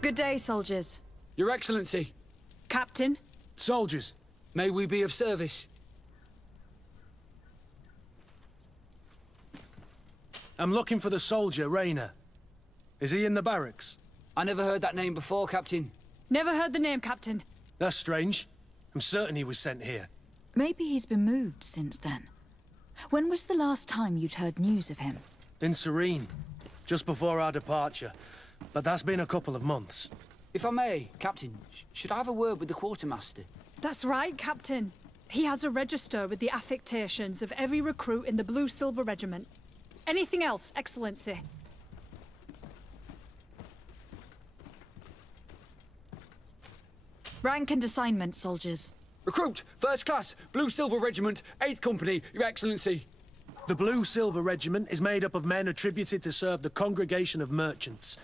Good day, soldiers. Your Excellency. Captain. Soldiers. May we be of service? I'm looking for the soldier, Rayner. Is he in the barracks? I never heard that name before, Captain. Never heard the name, Captain. That's strange. I'm certain he was sent here. Maybe he's been moved since then. When was the last time you'd heard news of him? In Serene, just before our departure. But that's been a couple of months. If I may, Captain, should I have a word with the quartermaster? That's right, Captain. He has a register with the affectations of every recruit in the Blue-Silver Regiment. Anything else, Excellency? Rank and assignment, soldiers. Recruit, First Class, Blue-Silver Regiment, 8th Company, Your Excellency. The Blue-Silver Regiment is made up of men attributed to serve the Congregation of Merchants.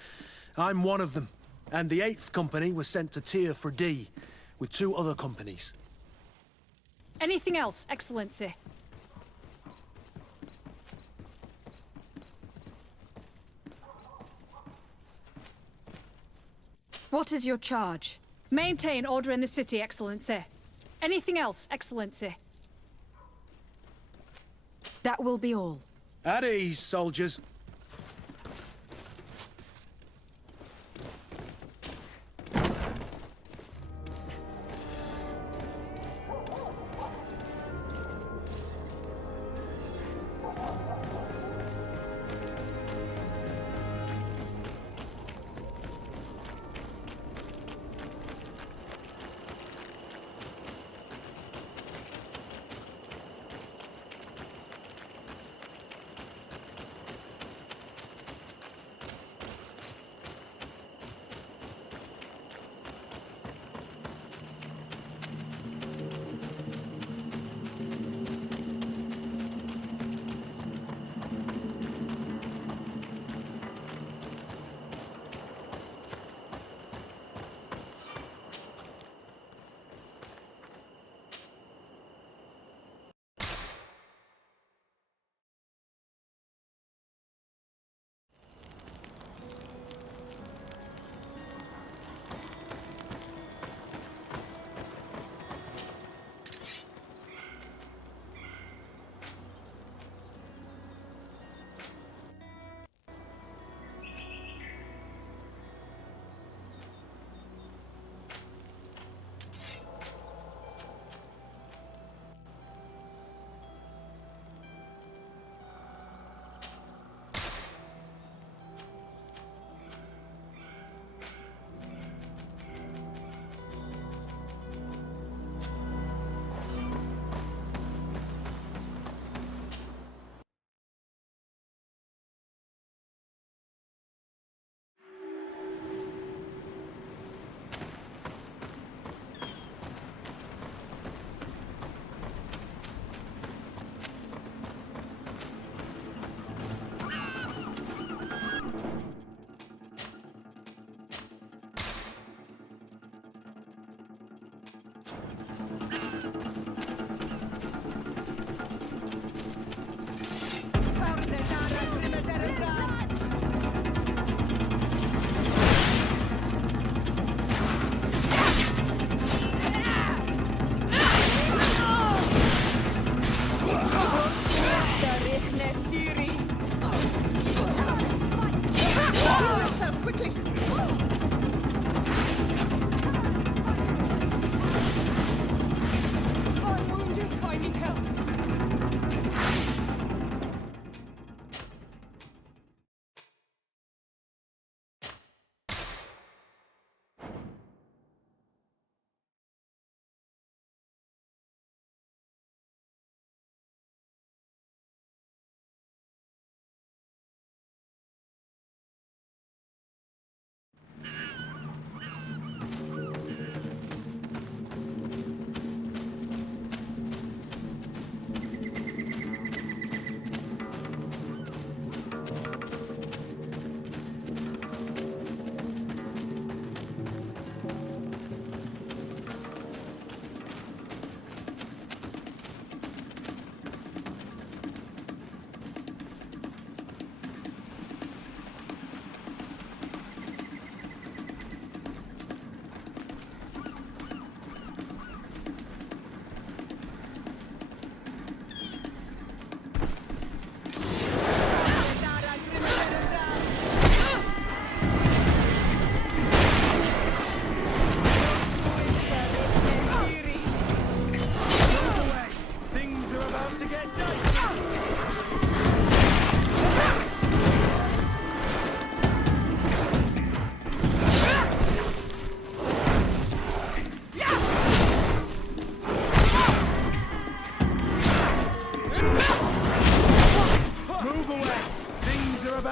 I'm one of them, and the 8th Company was sent to Tir-Fradi with 2 other companies. Anything else, Excellency? What is your charge? Maintain order in the city, Excellency. Anything else, Excellency? That will be all. At ease, soldiers.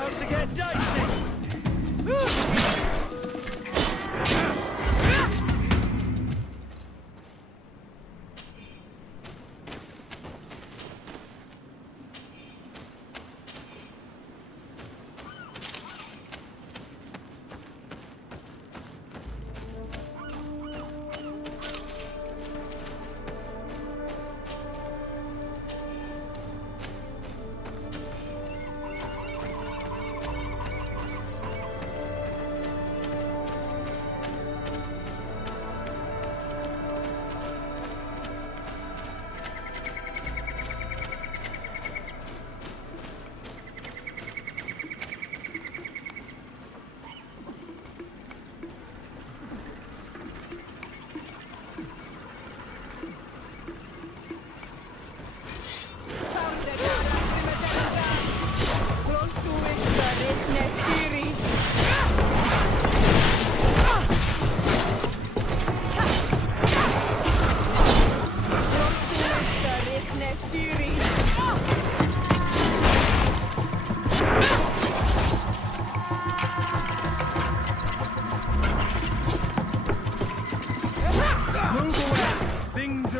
about to get dicey.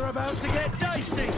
About to get dicey.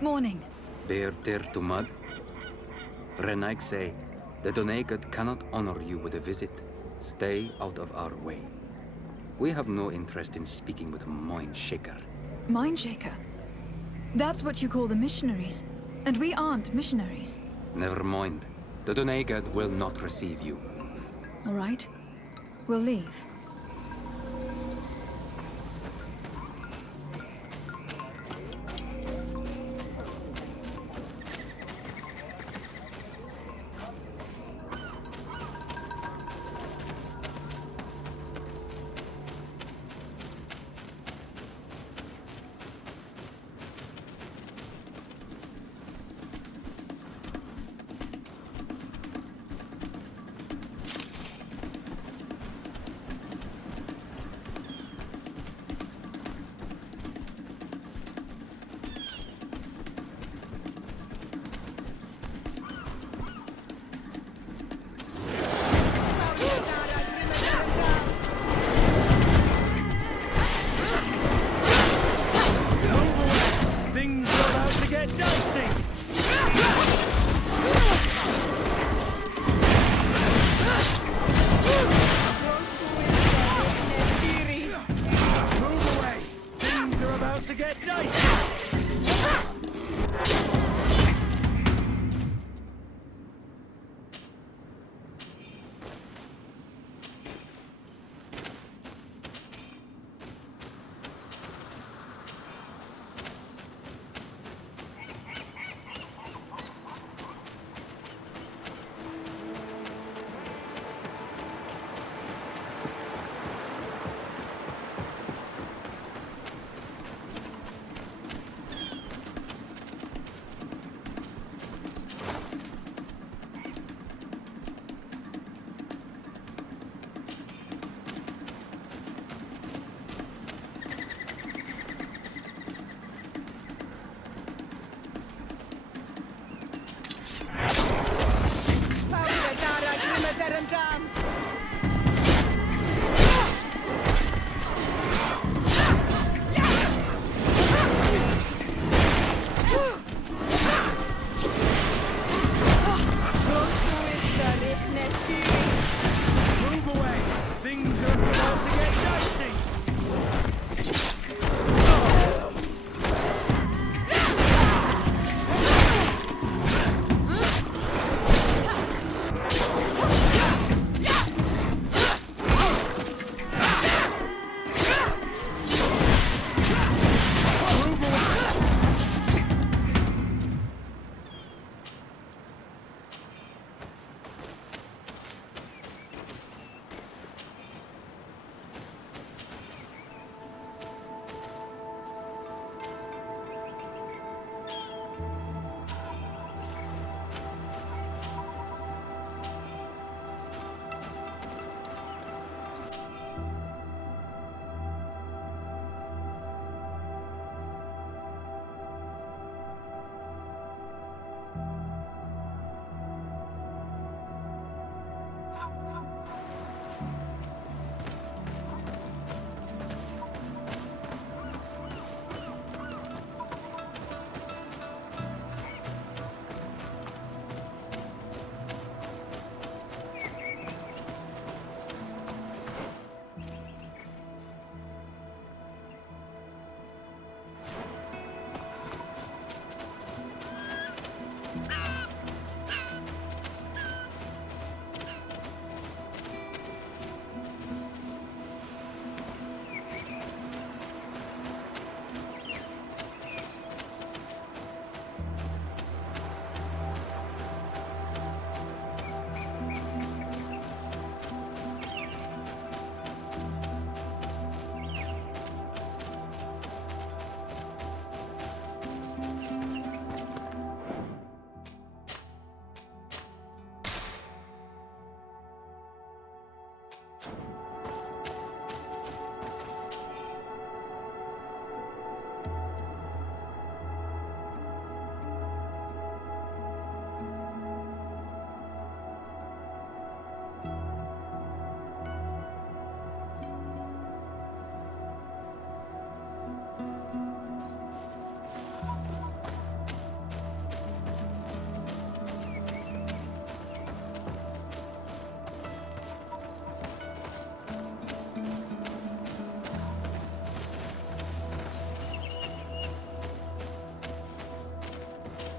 Morning. Bear tear to mud. Renaik say, the Doneigad cannot honor you with a visit. Stay out of our way. We have no interest in speaking with a mind shaker. Mind shaker? That's what you call the missionaries. And we aren't missionaries. Never mind. The Doneigad will not receive you. All right. We'll leave.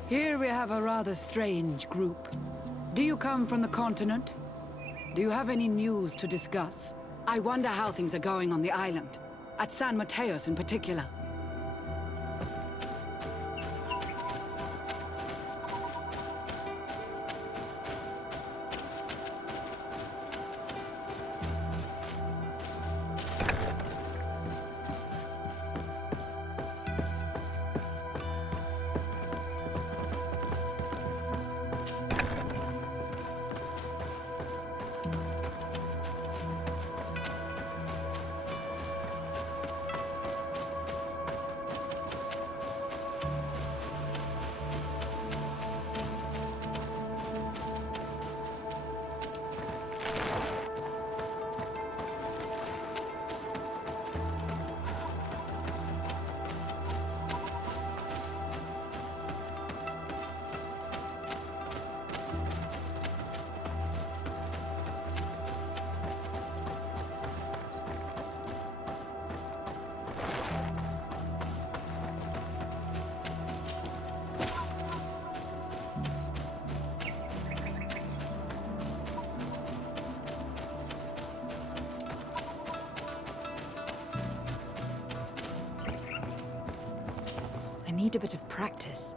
Here we have a rather strange group. Do you come from the continent? Do you have any news to discuss? I wonder how things are going on the island. At San Mateos in particular. I need a bit of practice.